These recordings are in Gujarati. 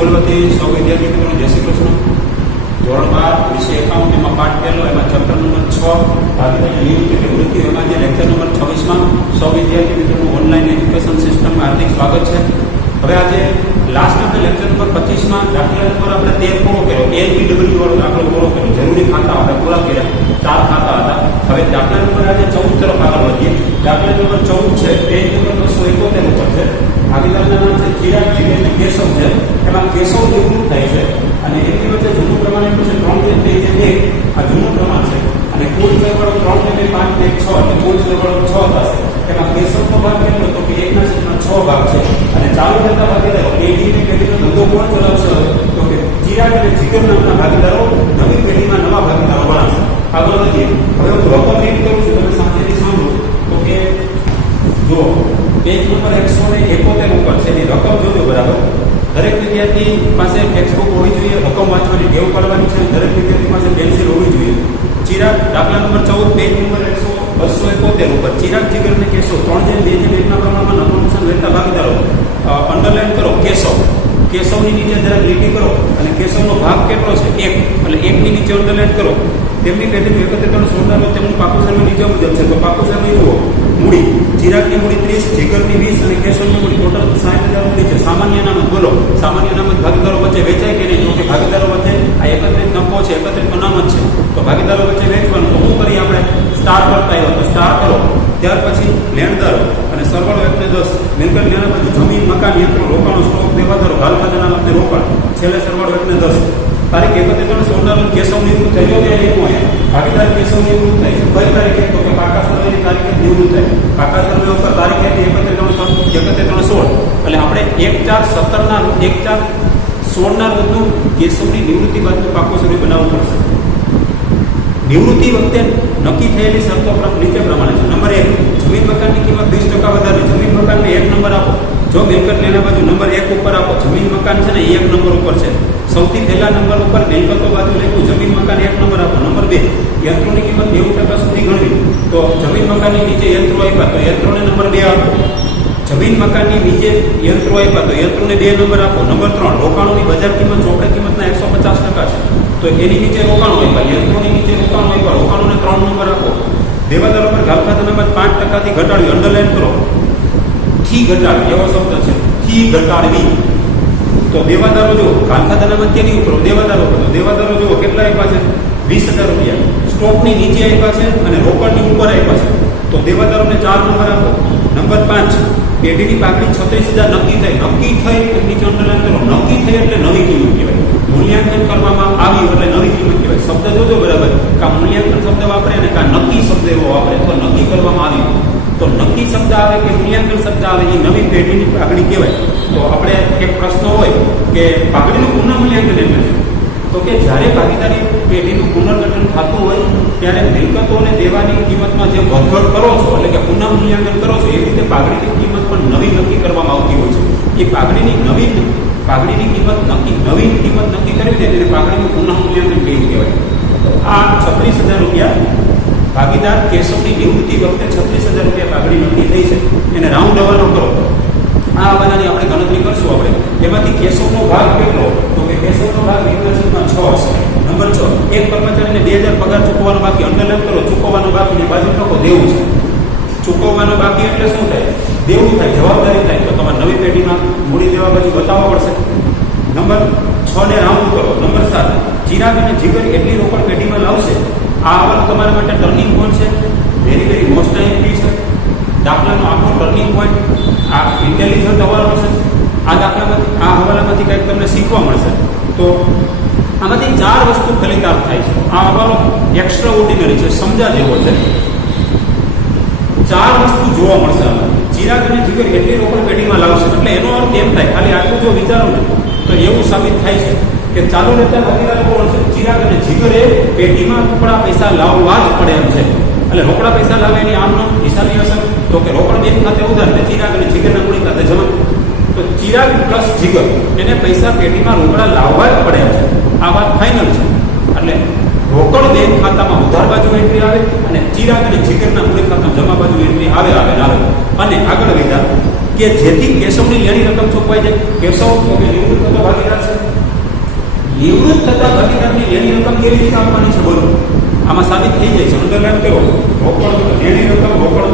બોલવાથી સૌ વિદ્યાર્થી મિત્રોને જય શ્રી કૃષ્ણ. ધોરણ 12 વિષય એકાઉન્ટ એમાં પાઠ પહેલો એમાં ચેપ્ટર નંબર 6 ભાગીદારી નિયુક્તિ એટલે વૃત્તિ એમાં જે લેક્ચર નંબર 26માં સૌ વિદ્યાર્થી મિત્રોનું ઓનલાઈન એજ્યુકેશન સિસ્ટમમાં હાર્દિક સ્વાગત છે. હવે આજે લાસ્ટ આપણે લેક્ચર નંબર 25માં દાખલા નંબર આપણે 13 પૂરો કર્યો. LBW વાળો દાખલો પૂરો કર્યો. જરૂરી ખાતા આપણે પૂરા કર્યા. 4 ખાતા હતા. હવે દાખલા નંબર આજે 14 તરફ આગળ વધીએ. દાખલા નંબર 14 છે પેજ નંબર 271 ઉપર છે. ભાગીદારના નામ છે ચિરાગ, જીગર અને કેશવ છે. એમાં કેશવ નિવૃત્ત થાય છે અને એની વચ્ચે જૂનું પ્રમાણ એટલું છે 3 આ જૂનું પ્રમાણ છે અને કુલ સરવાળો 3 ને 5 ને 6 એટલે કુલ સરવાળો 6 થશે. એમાં કેશવનો ભાગ કેટલો તો કે 1/6 ભાગ છે અને ચાલુ રહેતા ભાગીદારો પેઢી ને પેઢીનો ધંધો કોણ ચલાવશે તો કે ચિરાગ અને જીગર નામના ભાગીદારો નવી પેઢીમાં નવા ભાગીદારો બનાવશે. આગળ વધીએ. હવે હું રકમ રીડ કરું છું, તમે શાંતિથી સાંભળો. તો કે જો પેજ નંબર 171 ઉપર છે એની રકમ જોજો બરાબર. દરેક વિદ્યાર્થી પાસે ટેક્સ્ટબુક હોવી જોઈએ, રકમ વાંચવાની ટેવ પાડવાની છે, દરેક વિદ્યાર્થી પાસે પેન્સિલ હોવી જોઈએ. ચિરાગ દાખલા નંબર 14 પેજ નંબર 271 ઉપર ચિરાગ, જીગર અને કેશવ 3:2:1 ના પ્રમાણમાં નફો નુકસાન વહેતા ભાગીદારો અંડરલાઈન કરો. કેશવની નીચે જરાક લીટી કરો અને કેશવનો ભાગ કેટલો છે 1 એટલે 1 ની નીચે અંડરલાઈન કરો. તેમની પેઢીનું એકત્રીકરણ સોળનારો તેમનું પાકું સર્વે નીચે મુજબ છે. તો પાકું સર્વે જુઓ. મૂડી ચિરાગની મૂડી 30, જીગરની 20 અને કેશવની મૂડી ટોટલ 60,000 મૂડી છે. સામાન્ય નામત બોલો. સામાન્ય નામત ભાગીદારો વચ્ચે વેચાય કે નહીં તો કે ભાગીદારો વચ્ચે આ એકત્રિત નફો છે, એકત્રિત અનામત છે. તો ભાગીદારો વચ્ચે વેચવાનું. તો શું કરીએ આપણે? સ્ટાર કરતા આવ્યો તો સ્ટાર કરો. ત્યાર પછી લેણદારો અને સરવાળો 1/10. મિલકત લેણા પછી જમીન, મકાન, યંત્રો, રોકાણો, સ્ટોક, દેવાદારો, ગાલખાત અનામતને રોકાણ. છેલ્લે સરવાળો 1/10. તારીખ 31 સોળનારો કેશવ નિવૃત્ત થયો કે નહીં? ભાગીદાર કેશવ નિવૃત્ત થાય છે. કઈ તારીખે તો કે પાકા સર્વેની તારીખે નિવૃત્ત થાય. પાકા સર્વે ઉપર તારીખ હતી 31/16. એટલે આપણે 1/4/17 ના 1/4/16 ના રોજનું કેશવની નિવૃત્તિ બાદનું પાકો સર્વે બનાવવું પડશે. નિવૃત્તિ વખતે નક્કી થયેલી શરતો નીચે પ્રમાણે છે. નંબર 1, જમીન મકાનની કિંમત 20% વધારે. જમીન મકાનને 1 નંબર આપો. જો મિલકત લેના બાજુ નંબર 1 ઉપર આપો. જમીન મકાન છે ને 1 નંબર ઉપર છે. સૌથી પહેલા નંબર ઉપર મિલકતો બાજુ લખ્યું જમીન મકાન 1 નંબર આપો. નંબર 2, યંત્રોની કિંમત 90% સુધી ગણવી. તો જમીન મકાનની નીચે યંત્રો આપ્યા તો યંત્રોને નંબર 2 આપો. જમીન મકાનની નીચે યંત્રો આપ્યા તો યંત્રોને 2 નંબર આપો. નંબર 3, રોકાણોની બજાર કિંમત ચોપડે કિંમતના 150% છે. તો એની નીચે રોકાણો આપ્યા. યંત્રોની નીચે રોકાણો આપ્યા. રોકાણોને 3 નંબર આપો. દેવાદારો પર ગાલખાત અનામત 5%થી ઘટાડવી. અંડરલાઈન કરો. થી ઘટાડવી એવો શબ્દ છે. થી ઘટાડવી. તો દેવાદારો જો ગાલખાત અનામત કેની ઉપર? દેવાદારો પર. દેવાદારો જો કેટલા આપ્યા છે? 20,000 રૂપિયા. સ્ટોકની નીચે આપ્યા છે અને રોકડની ઉપર આપ્યા છે. તો દેવાદારોને 4 નંબર આપો. નંબર 5, પેઢીની પાકડી 36,000 નક્કી થઈ. નક્કી થઈ એટલે નીચે અંડરલાઈન કરો. નક્કી થઈ એટલે નવી કિંમત કહેવાય. મૂલ્યાંકન કરવામાં આવ્યું એટલે નવી કિંમત કહેવાય. શબ્દ જોજો બરાબર. કા મૂલ્યાંકન શબ્દ વાપરે અને કા નક્કી શબ્દ એવો વાપરે. તો નક્કી કરવામાં આવ્યું તો નક્કી શબ્દ આવે કે મૂલ્યાંકન શબ્દ આવે એ નવી પેઢીની પાકડી કહેવાય. તો આપણે એક પ્રશ્ન હોય કે પાકડીનું પુનઃમૂલ્યાંકન એટલે તો કે જ્યારે ભાગીદારી પેઢીનું પુનર્ગઠન થતું હોય ત્યારે મિલકતોને દેવાની કિંમતમાં જે વધઘટ કરો છો એટલે કે પુનઃમૂલ્યાંકન કરો છો એવી રીતે પાઘડીની કિંમત પણ નવી નક્કી કરવામાં આવતી હોય છે. એ પાઘડીની કિંમત નક્કી કરવી દે તેને પાઘડીનું પુનઃમૂલ્યાંકન કેવું કહેવાય. તો આ 36,000 રૂપિયા ભાગીદાર કેશવની નિવૃત્તિ વખતે 36,000 રૂપિયા પાઘડી નક્કી થઈ છે. એને રાઉન્ડ હવાલો કરો. આ હવાલાની આપણે ગણતરી કરશું. આપણે એમાંથી કેશવનો ભાગ કેટલો તો કે કેશવનો ભાગ 1/6 છે. નંબર 6, એક કર્મચારીને 2,000 પગાર ચૂકવવાનો બાકી. અંડરલાઈન કરો. ચૂકવવાનો બાકી બાજુ લખો દેવું છે. ચૂકવવાનો બાકી એટલે શું થાય? દેવું થાય, જવાબદારી થાય. તો તમારે નવી પેઢીમાં મૂડી દેવા બાજુ બતાવવા પડશે. નંબર 6 ને રાઉન્ડ કરો. નંબર 7, ચિરાગ અને જીગર એટલી રોકડ પેઢીમાં લાવશે. આ હવાલો તમારા માટે ટર્નિંગ પોઈન્ટ છે. વેરી મોસ્ટ એન્ટ્રી છે. દાખલાનો આખો ટર્નિંગ પોઈન્ટ આ ઇન્ટેલિજન્ટ હવાલો છે. આ દાખલામાંથી આ હવાલામાંથી કંઈક તમને શીખવા મળશે. તો આમાંથી 4 વસ્તુ ફલિતાર થાય છે. આ હવાલો એક્સ્ટ્રા ઓર્ડિનરી છે, સમજા જેવો છે. 4 વસ્તુ જોવા મળશે આમાં. ચિરાગ અને જીગર એટલી રોકડ પેઢીમાં લાવશે એટલે એનો અર્થ એમ થાય, ખાલી આટલું જો વિચારો ને તો એવું સાબિત થાય છે કે ચાલુ રહેતા ભાગીદારો કોણ છે? ચિરાગ અને જીગરે પેઢીમાં રોકડા પૈસા લાવવા જ પડે એમ છે. એટલે રોકડા પૈસા લાવે એની આમનો હિસાબી અસર તો કે રોકડ બેંક ખાતે ઉધાર ને ચિરાગ અને જીગરના મૂડી ખાતે જમા. તો ચિરાગ પ્લસ જીગર એને પૈસા પેઢીમાં રોકડા લાવવા જ પડે એમ છે. આ વાત ફાઇનલ છે. એટલે રોકડ બેંક ખાતામાં ઉધાર બાજુ એન્ટ્રી આવે અને ચિરાગ અને જીગરના મૂડી ખાતામાં જમા બાજુ એન્ટ્રી આવે. અને આગળ વધ્યા કે જેથી કેશવની લેણી રકમ ચૂકવાઈ જાય. કેશવ તો કે નિવૃત્ત થતો ભાગીદાર છે. નિવૃત્ત થતા ભાગીદારની લેણી રકમ કેવી રીતે આપવાની છે બોલો? આમાં સાબિત થઈ જાય છે. અંડરલાઈન કરો. રોકડ લેણી રકમ રોકડ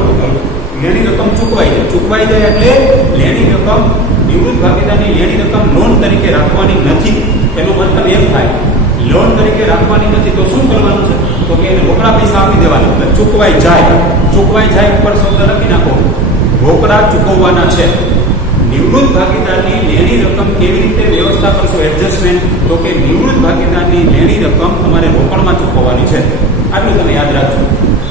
લેણી રકમ ચૂકવાઈ જાય એટલે લેણી રકમ નિવૃત્ત ભાગીદારની લેણી રકમ લોન તરીકે રાખવાની નથી. એનો મતલબ એમ થાય લોન તરીકે રાખવાની નથી તો શું કરવાનું છે? તો કે એને રોકડા પૈસા આપી દેવાના. એટલે ચૂકવાઈ જાય ઉપર શબ્દ લખી નાખો, રોકડા ચૂકવવાના છે. નિવૃત્ત ભાગીદારની લેણી રકમ કેવી રીતે વ્યવસ્થા કરશો એડજસ્ટમેન્ટ? તો કે નિવૃત્ત ભાગીદારની લેણી રકમ તમારે રોકડમાં ચૂકવવાની છે. આટલું તમે યાદ રાખજો.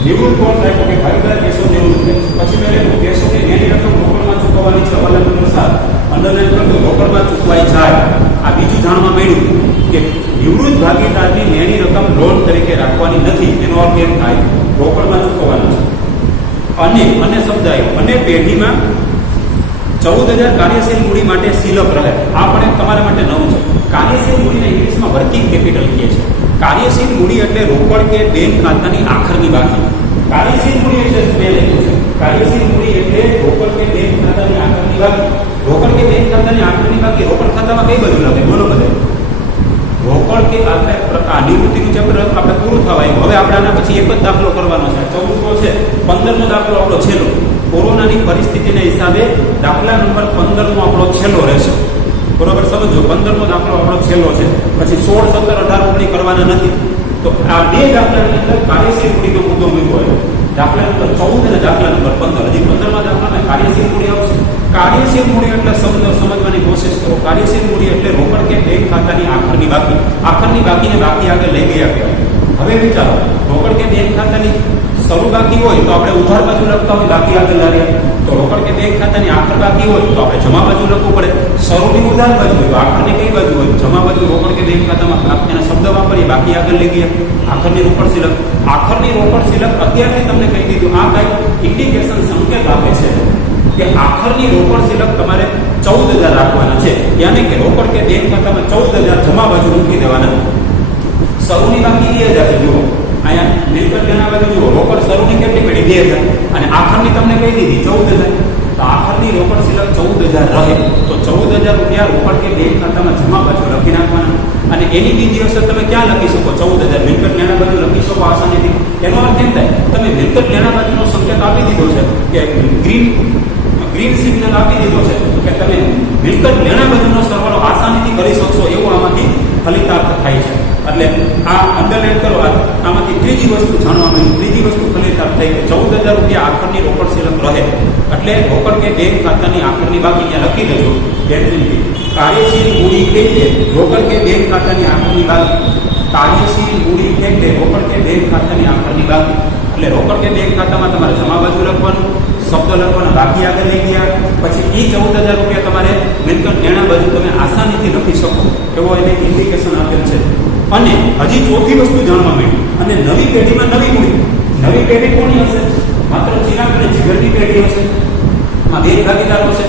નિવૃત્ત કોણ થાય? તો કે ભાગીદાર કેશવ નિવૃત્ત થાય. પછી મેં લખ્યું કેશવની લેણી રકમ રોકડમાં ચૂકવવાની છે. અવલંબન અનુસાર અંડરલાઈન કરજો, રોકડમાં ચૂકવાઈ જાય. આ બીજું જાણવા મળ્યું કે નિવૃત્ત ભાગીદારની લેણી રકમ લોન તરીકે રાખવાની નથી. એનો અર્થ એમ થાય રોકડમાં ચૂકવવાનું છે. અને શબ્દ આવ્યો અને પેઢીમાં 14,000 કાર્યશીલ મૂડી માટે સિલક રહે. આ પણ તમારા માટે નવું છે. કાર્યશીલ મૂડીને ઇંગ્લિશમાં વર્કિંગ કેપિટલ કહે છે. કાર્યશીલ મૂડી એટલે રોકડ કે બેંક ખાતાની આખરની બાકી. કાર્યશીલ મૂડી એટલે મેં લખ્યું છે. કાર્યશીલ મૂડી એટલે રોકડ કે બેંક ખાતાની આખરની બાકી. રોકડ કે બેંક ખાતાની આખરની બાકી રોકડ ખાતામાં કઈ બાજુ લાગે બોલો બધે? રોકડ કે આપણે આ નિવૃત્તિનું ચેપ્ટર આપણે પૂરું થવા આવ્યું. હવે આપણે આના પછી એક જ દાખલો કરવાનો છે. 14મો છે. 15મો દાખલો આપણો છેલ્લો. કોરોનાની પરિસ્થિતિના હિસાબે દાખલા નંબર 15મો આપણો છેલ્લો રહેશે. બરોબર સમજો. 15મો દાખલો આપણો છેલ્લો છે. પછી 16, 17, 18, 19 કરવાના નથી. તો આ બે દાખલાની અંદર કાર્યશીલ મૂડીનો મુદ્દો મૂક્યો હોય. દાખલા નંબર 14 અને દાખલા નંબર 15. હજી 15મા દાખલામાં કાર્યશીલ મૂડી આવશે. કાર્યશીલ મૂડી એટલે સમજવાની કોશિશ કરો. કાર્યશીલ મૂડી એટલે રોકડ કે બેંક ખાતાની આખરની બાકીને બાકી આગળ લઈ ગયા કહેવાય. હવે વિચારો, રોકડ કે બેંક ખાતાની શરૂ બાકી હોય તો આપણે ઉધાર બાજુ લખતા હોય, બાકી આગળ લાવ્યા. તો રોકડ કે બેંક ખાતાની આખર બાકી હોય તો આપણે જમા બાજુ લખવું પડે. શરૂની ઉધાર બાજુ હોય, આખરની કઈ બાજુ હોય? જમા બાજુ. રોકડ કે બેંક ખાતામાં એના શબ્દ વાપરીએ, બાકી આગળ લઈ ગયા. આખરની રોકડ સિલક. આખરની રોકડ સિલક અત્યારથી તમને કહી દીધું. આ કઈ ઇન્ડિકેશન સંકેત આપે છે કે આખરની રોકડ સિલક તમારે 14,000 રાખવાના છે. યાને કે રોકડ કે બેંક ખાતામાં 14,000 જમા બાજુ મૂકી દેવાના. શરૂની બાકી 2,000 છે. જુઓ અહીંયા મિલકત લેના બાજુ જુઓ, રોકડ શરૂની કેટલી પડી? 2,000 અને આખરની તમને કહી દીધી 14,000. તો આખરની રોકડ સિલક 14,000 રહે તો 14,000 રૂપિયા રોકડ કે બેંક ખાતામાં જમા બાજુ લખી નાખવાના. અને એની બીજી અસર તમે ક્યાં લખી શકો? 14,000 મિલકત લેના બાજુ લખી શકો આસાનીથી. એનો અર્થ એમ થાય તમે મિલકત લેના બાજુનો સંકેત આપી દીધો છે કે ગ્રીન સિગ્નલ આપી દીધો છે કે તમે મિલકત લેણા બાજુનો સરવાળો આસાનીથી કરી શકશો એવું આમાંથી ફલિતાર્થ થાય છે. એટલે આ અંડરલાઈન કરો. આમાંથી ત્રીજી વસ્તુ જાણવા મળી. ત્રીજી વસ્તુ ફલિતાર્થ થઈ કે 14,000 રૂપિયા આખરની રોકડ સિલક રહે એટલે રોકડ કે બેંક ખાતાની આખરની બાકી ત્યાં લખી દેજો. કાર્યશીલ મૂડી એટલે રોકડ કે બેંક ખાતાની આખરની બાકી. કાર્યશીલ મૂડી એટલે રોકડ કે બેંક ખાતાની આખરની બાકી. એટલે રોકડ કે બેંક ખાતામાં તમારે જમા બાજુ લખવાનું, શબ્દ લખવાના, બાકી આગળ લઈ ગયા. પછી એ 14,000 રૂપિયા તમારે મિલકત લેણા બાજુ તમે આસાનીથી લખી શકો એવો એને ઇન્ડિકેશન આપેલ છે. અને હજી ચોથી વસ્તુ જાણવા મળી. અને નવી પેઢીમાં નવી મૂડી. નવી પેઢી કોની હશે? માત્ર ચિરાગ અને જીગરની પેઢી હશે. માં બે ભાગીદારો છે.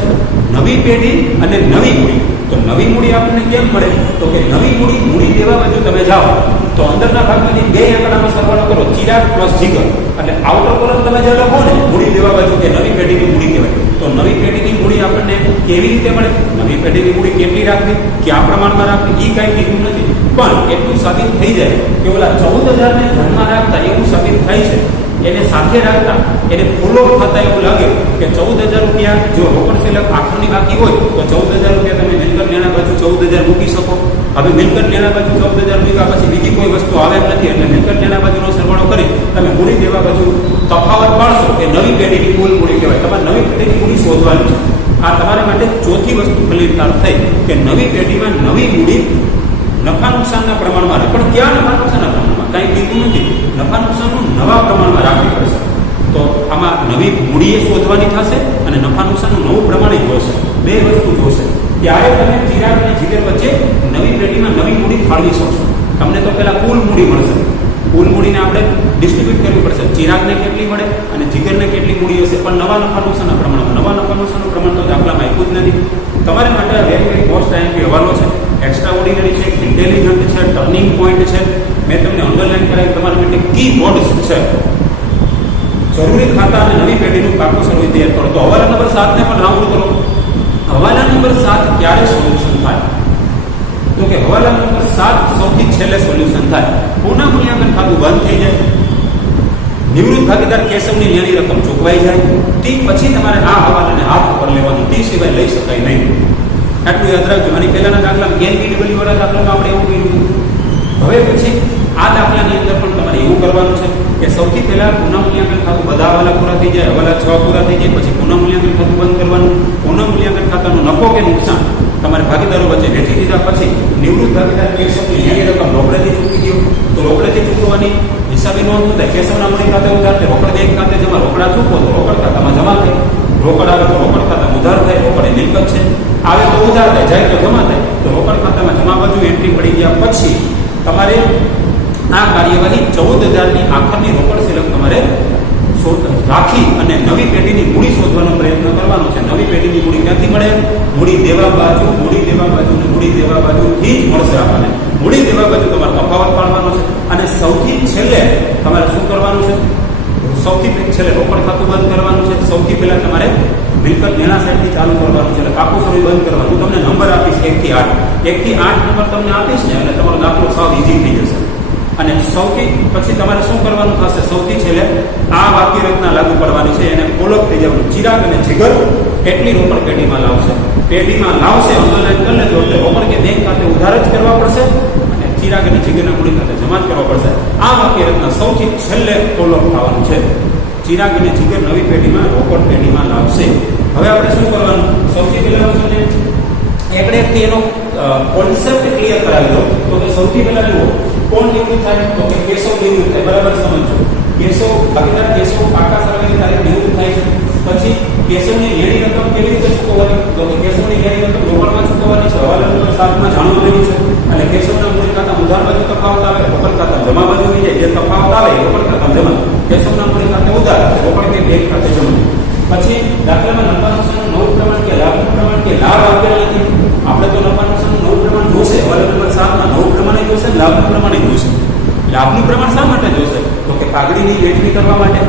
નવી પેઢી અને નવી મૂડી. તો નવી મૂડી આપણને કેમ મળે? તો કે નવી મૂડી દેવા બાજુ તમે જાઓ તો અંદરના ભાગમાંથી બે આંકડાનો સરવાળો કરો, ચિરાગ પ્લસ જીગર. એટલે આઉટર કોલમ તમે જે લખો ને મૂડી દેવા બાજુ કે નવી પેઢીની મૂડી કહેવાય. તો નવી પેઢીની મૂડી આપણને કેવી રીતે મળે? નવી પેઢીની મૂડી કેટલી રાખવી, કયા પ્રમાણમાં રાખવી, એ કાંઈ કીધું નથી. પણ એટલું સાબિત થઈ જાય કે ઓલા 14,000 ને ધ્યાનમાં રાખતા એવું સાબિત થાય છે. એને સાથે રાખતા એને ફોલો થતા એવું લાગે કે 14,000 રૂપિયા જો રોકડ સિલક આખરની બાકી હોય તો 14,000 રૂપિયા તમે મિલકત લેણા બાજુ 14,000 મૂકી શકો. હવે મિલકત લેણા બાજુ 14,000 મૂક્યા પછી બીજી કોઈ વસ્તુ આવે એમ નથી. એટલે મિલકત લેણા બાજુનો સરવાળો કરી તમે મૂડી દેવા બાજુ તફાવત પાડશો કે નવી પેઢીની કુલ મૂડી કહેવાય. તમારે નવી પેઢીની મૂડી શોધવાની છે. આ તમારા માટે ચોથી વસ્તુ ફલિતાર્થ થઈ કે નવી પેઢીમાં નવી મૂડી નફા નુકસાનના પ્રમાણમાં રહે. પણ ક્યાં નફા નુકસાનના પ્રમાણમાં? કાંઈ કીધું નથી. નફા નુકસાનનું નવા પ્રમાણમાં રાખવી પડશે. તો આમાં નવી મૂડીએ શોધવાની થશે અને નફા નુકસાનનું નવું પ્રમાણ જોશે. બે વસ્તુ જોશે. ત્યારે તમે ચિરાગ અને જીગર વચ્ચે નવી પેઢીમાં નવી મૂડી ફાળવી શકશો. તમને તો પહેલાં કુલ મૂડી મળશે. કુલ મૂડીને આપણે ડિસ્ટ્રીબ્યુટ કરવી પડશે. ચિરાગને કેટલી મળે અને જીગરને કેટલી મૂડી હશે. પણ નવા નફા નુકસાનના પ્રમાણમાં. નવા નફા નુકસાનનું પ્રમાણ તો દાખલામાં આપ્યું જ નથી. તમારા માટે વેરી વેરી મોસ્ટ આઈએમપી હવાલો છે. એક્સ્ટ્રા ઓર્ડિનરી છે, ઇન્ટેલિજન્ટ છે, ટર્નિંગ પોઈન્ટ છે. મેં તમને અંડરલાઈન કરાવી. તમારા માટે કી વર્ડ્સ છે. જરૂરી ખાતા અને નવી પેઢીનું પાકું સર્વે તૈયાર કરો. તો હવાલા નંબર 7 ને પણ રાઉન્ડ કરો. હવાલા નંબર 7 સૌથી છેલ્લે સોલ્યુશન થાય. પુનઃ મૂલ્યાંકન ખાતું બંધ થઈ જાય, નિવૃત્ત ભાગીદાર કેશવની લેણી રકમ ચૂકવાઈ જાય, તે પછી તમારે આ હવાલાને હાથ ઉપર લેવાનું, તે સિવાય લઈ શકાય નહીં. આટલું યાદ રાખજો. અને પહેલાના દાખલામાં NBW વાળા દાખલામાં આપણે એવું કર્યું. હવે પછી આ દાખલાની અંદર પણ તમારે એવું કરવાનું છે કે સૌથી પહેલા પુનઃ મૂલ્યાંકન ખાતું બધા હવાલા પૂરા થઈ જાય, હવાલા 6 પૂરા થઈ જાય, પછી પુનઃ મૂલ્યાંકન ખાતું બંધ કરવાનું. પુનઃ મૂલ્યાંકન ખાતાનો નફો કે નુકસાન તમારે ભાગીદારો વચ્ચે વેચી દીધા પછી નિવૃત્ત ભાગીદાર કેશવની લેણી રકમ રોકડેથી ચૂકવી દો. તો રોકડેથી ચૂકવવાની હિસાબી નોંધ થાય. કેશવના મૂડી ખાતે ઉધાર થાય, રોકડ બેંક ખાતે જમા, રોકડા ચૂકવો તો રોકડ ખાતામાં જમા થાય, રોકડ આવે તો રોકડ ખાતામાં ઉધાર થાય, રોકડ એ મિલકત છે, આવે તો ઉધાર થાય, જાય તો જમા થાય. તો રોકડ ખાતામાં જમા બાજુ એન્ટ્રી પડી ગયા પછી તમારે આ કાર્યવાહી 14,000ની આખરની રોકડ સિલક તમારે રાખી અને નવી પેઢીની મૂડી શોધવાનો પ્રયત્ન કરવાનો છે. નવી પેઢીની મૂડી ક્યાંથી મળે? મૂડી દેવા બાજુ ને મૂડી દેવા બાજુથી જ મળશે આપણને. મૂડી દેવા બાજુ તમારે તફાવત પાડવાનો છે. અને સૌથી છેલ્લે તમારે શું કરવાનું છે? સૌથી છેલ્લે રોકડ ખાતું બંધ કરવાનું છે. સૌથી પહેલા તમારે મિલકત લેણા સાઈડથી ચાલુ કરવાનું છે. એટલે પાકું શરૂ બંધ કરવાનું. હું તમને નંબર આપીશ 1 થી 8. 1 થી 8 નંબર તમને આપીશ ને એટલે તમારો દાખલો સાવ ઈઝી થઈ જશે. અને સૌથી પછી તમારે શું કરવાનું થશે? સૌથી છેલ્લે આ વાક્ય રચના લાગુ પડવાની છે. એને ફોલો થઈ જવાનું. ચિરાગ અને જીગર કેટલી રોકડ પેઢીમાં લાવશે? પેઢીમાં લાવશે અંડરલાઈન કરી લેજો. એટલે રોકડ કે બેંક ખાતે ઉધાર જ કરવા પડશે અને ચિરાગ અને જીગરના મૂડી ખાતે જમા જ કરવા પડશે. આ વાક્ય રચના સૌથી છેલ્લે ફોલો થવાનું છે. ચિરાગ અને જીગર નવી પેઢીમાં રોકડ પેઢીમાં લાવશે. હવે આપણે શું કરવાનું? સૌથી પહેલા તમને એકડેથી એનો કોન્સેપ્ટ ક્લિયર કરાવી દો. તો કે સૌથી પહેલા જુઓ કોણ નિવૃત્ત થાય? તો કે કેશવ નિવૃત્ત થાય. બરાબર સમજો. કેશવ ભાગીદાર કેશવ પાકા સરવાળાની તારીખ નિવૃત્ત થાય છે. પછી કેશવની લેણી રકમ કેવી રીતે ચૂકવવાની? તો કે કેશવની લેણી રકમ રોકડમાં ચૂકવવાની છે. હવાલા નંબર 7માં જાણવું રહ્યું છે. અને કેશવના મૂડી ખાતા ઉધાર બાજુ તફાવત આવે, રોકડ ખાતા જમા બાજુ થઈ જાય. જે તફાવત આવે એ રોકડ ખાતા જમા. કેશવના મૂડી ખાતે ઉધાર, રોકડ કે બેંક ખાતે જમા. પછી દાખલામાં નફા નુકસાનનું નવું પ્રમાણ કે લાભનું પ્રમાણ કે લાભ આપેલ નથી. આપણે તો નફા નુકસાનનું નવું પ્રમાણ જોશે. હવાલા નંબર 7માં નવું પ્રમાણ જોશે, લાભનું પ્રમાણ જોશે. લાભનું પ્રમાણ શા માટે જોશે? તો કે પાઘડીની વેચણી કરવા માટે.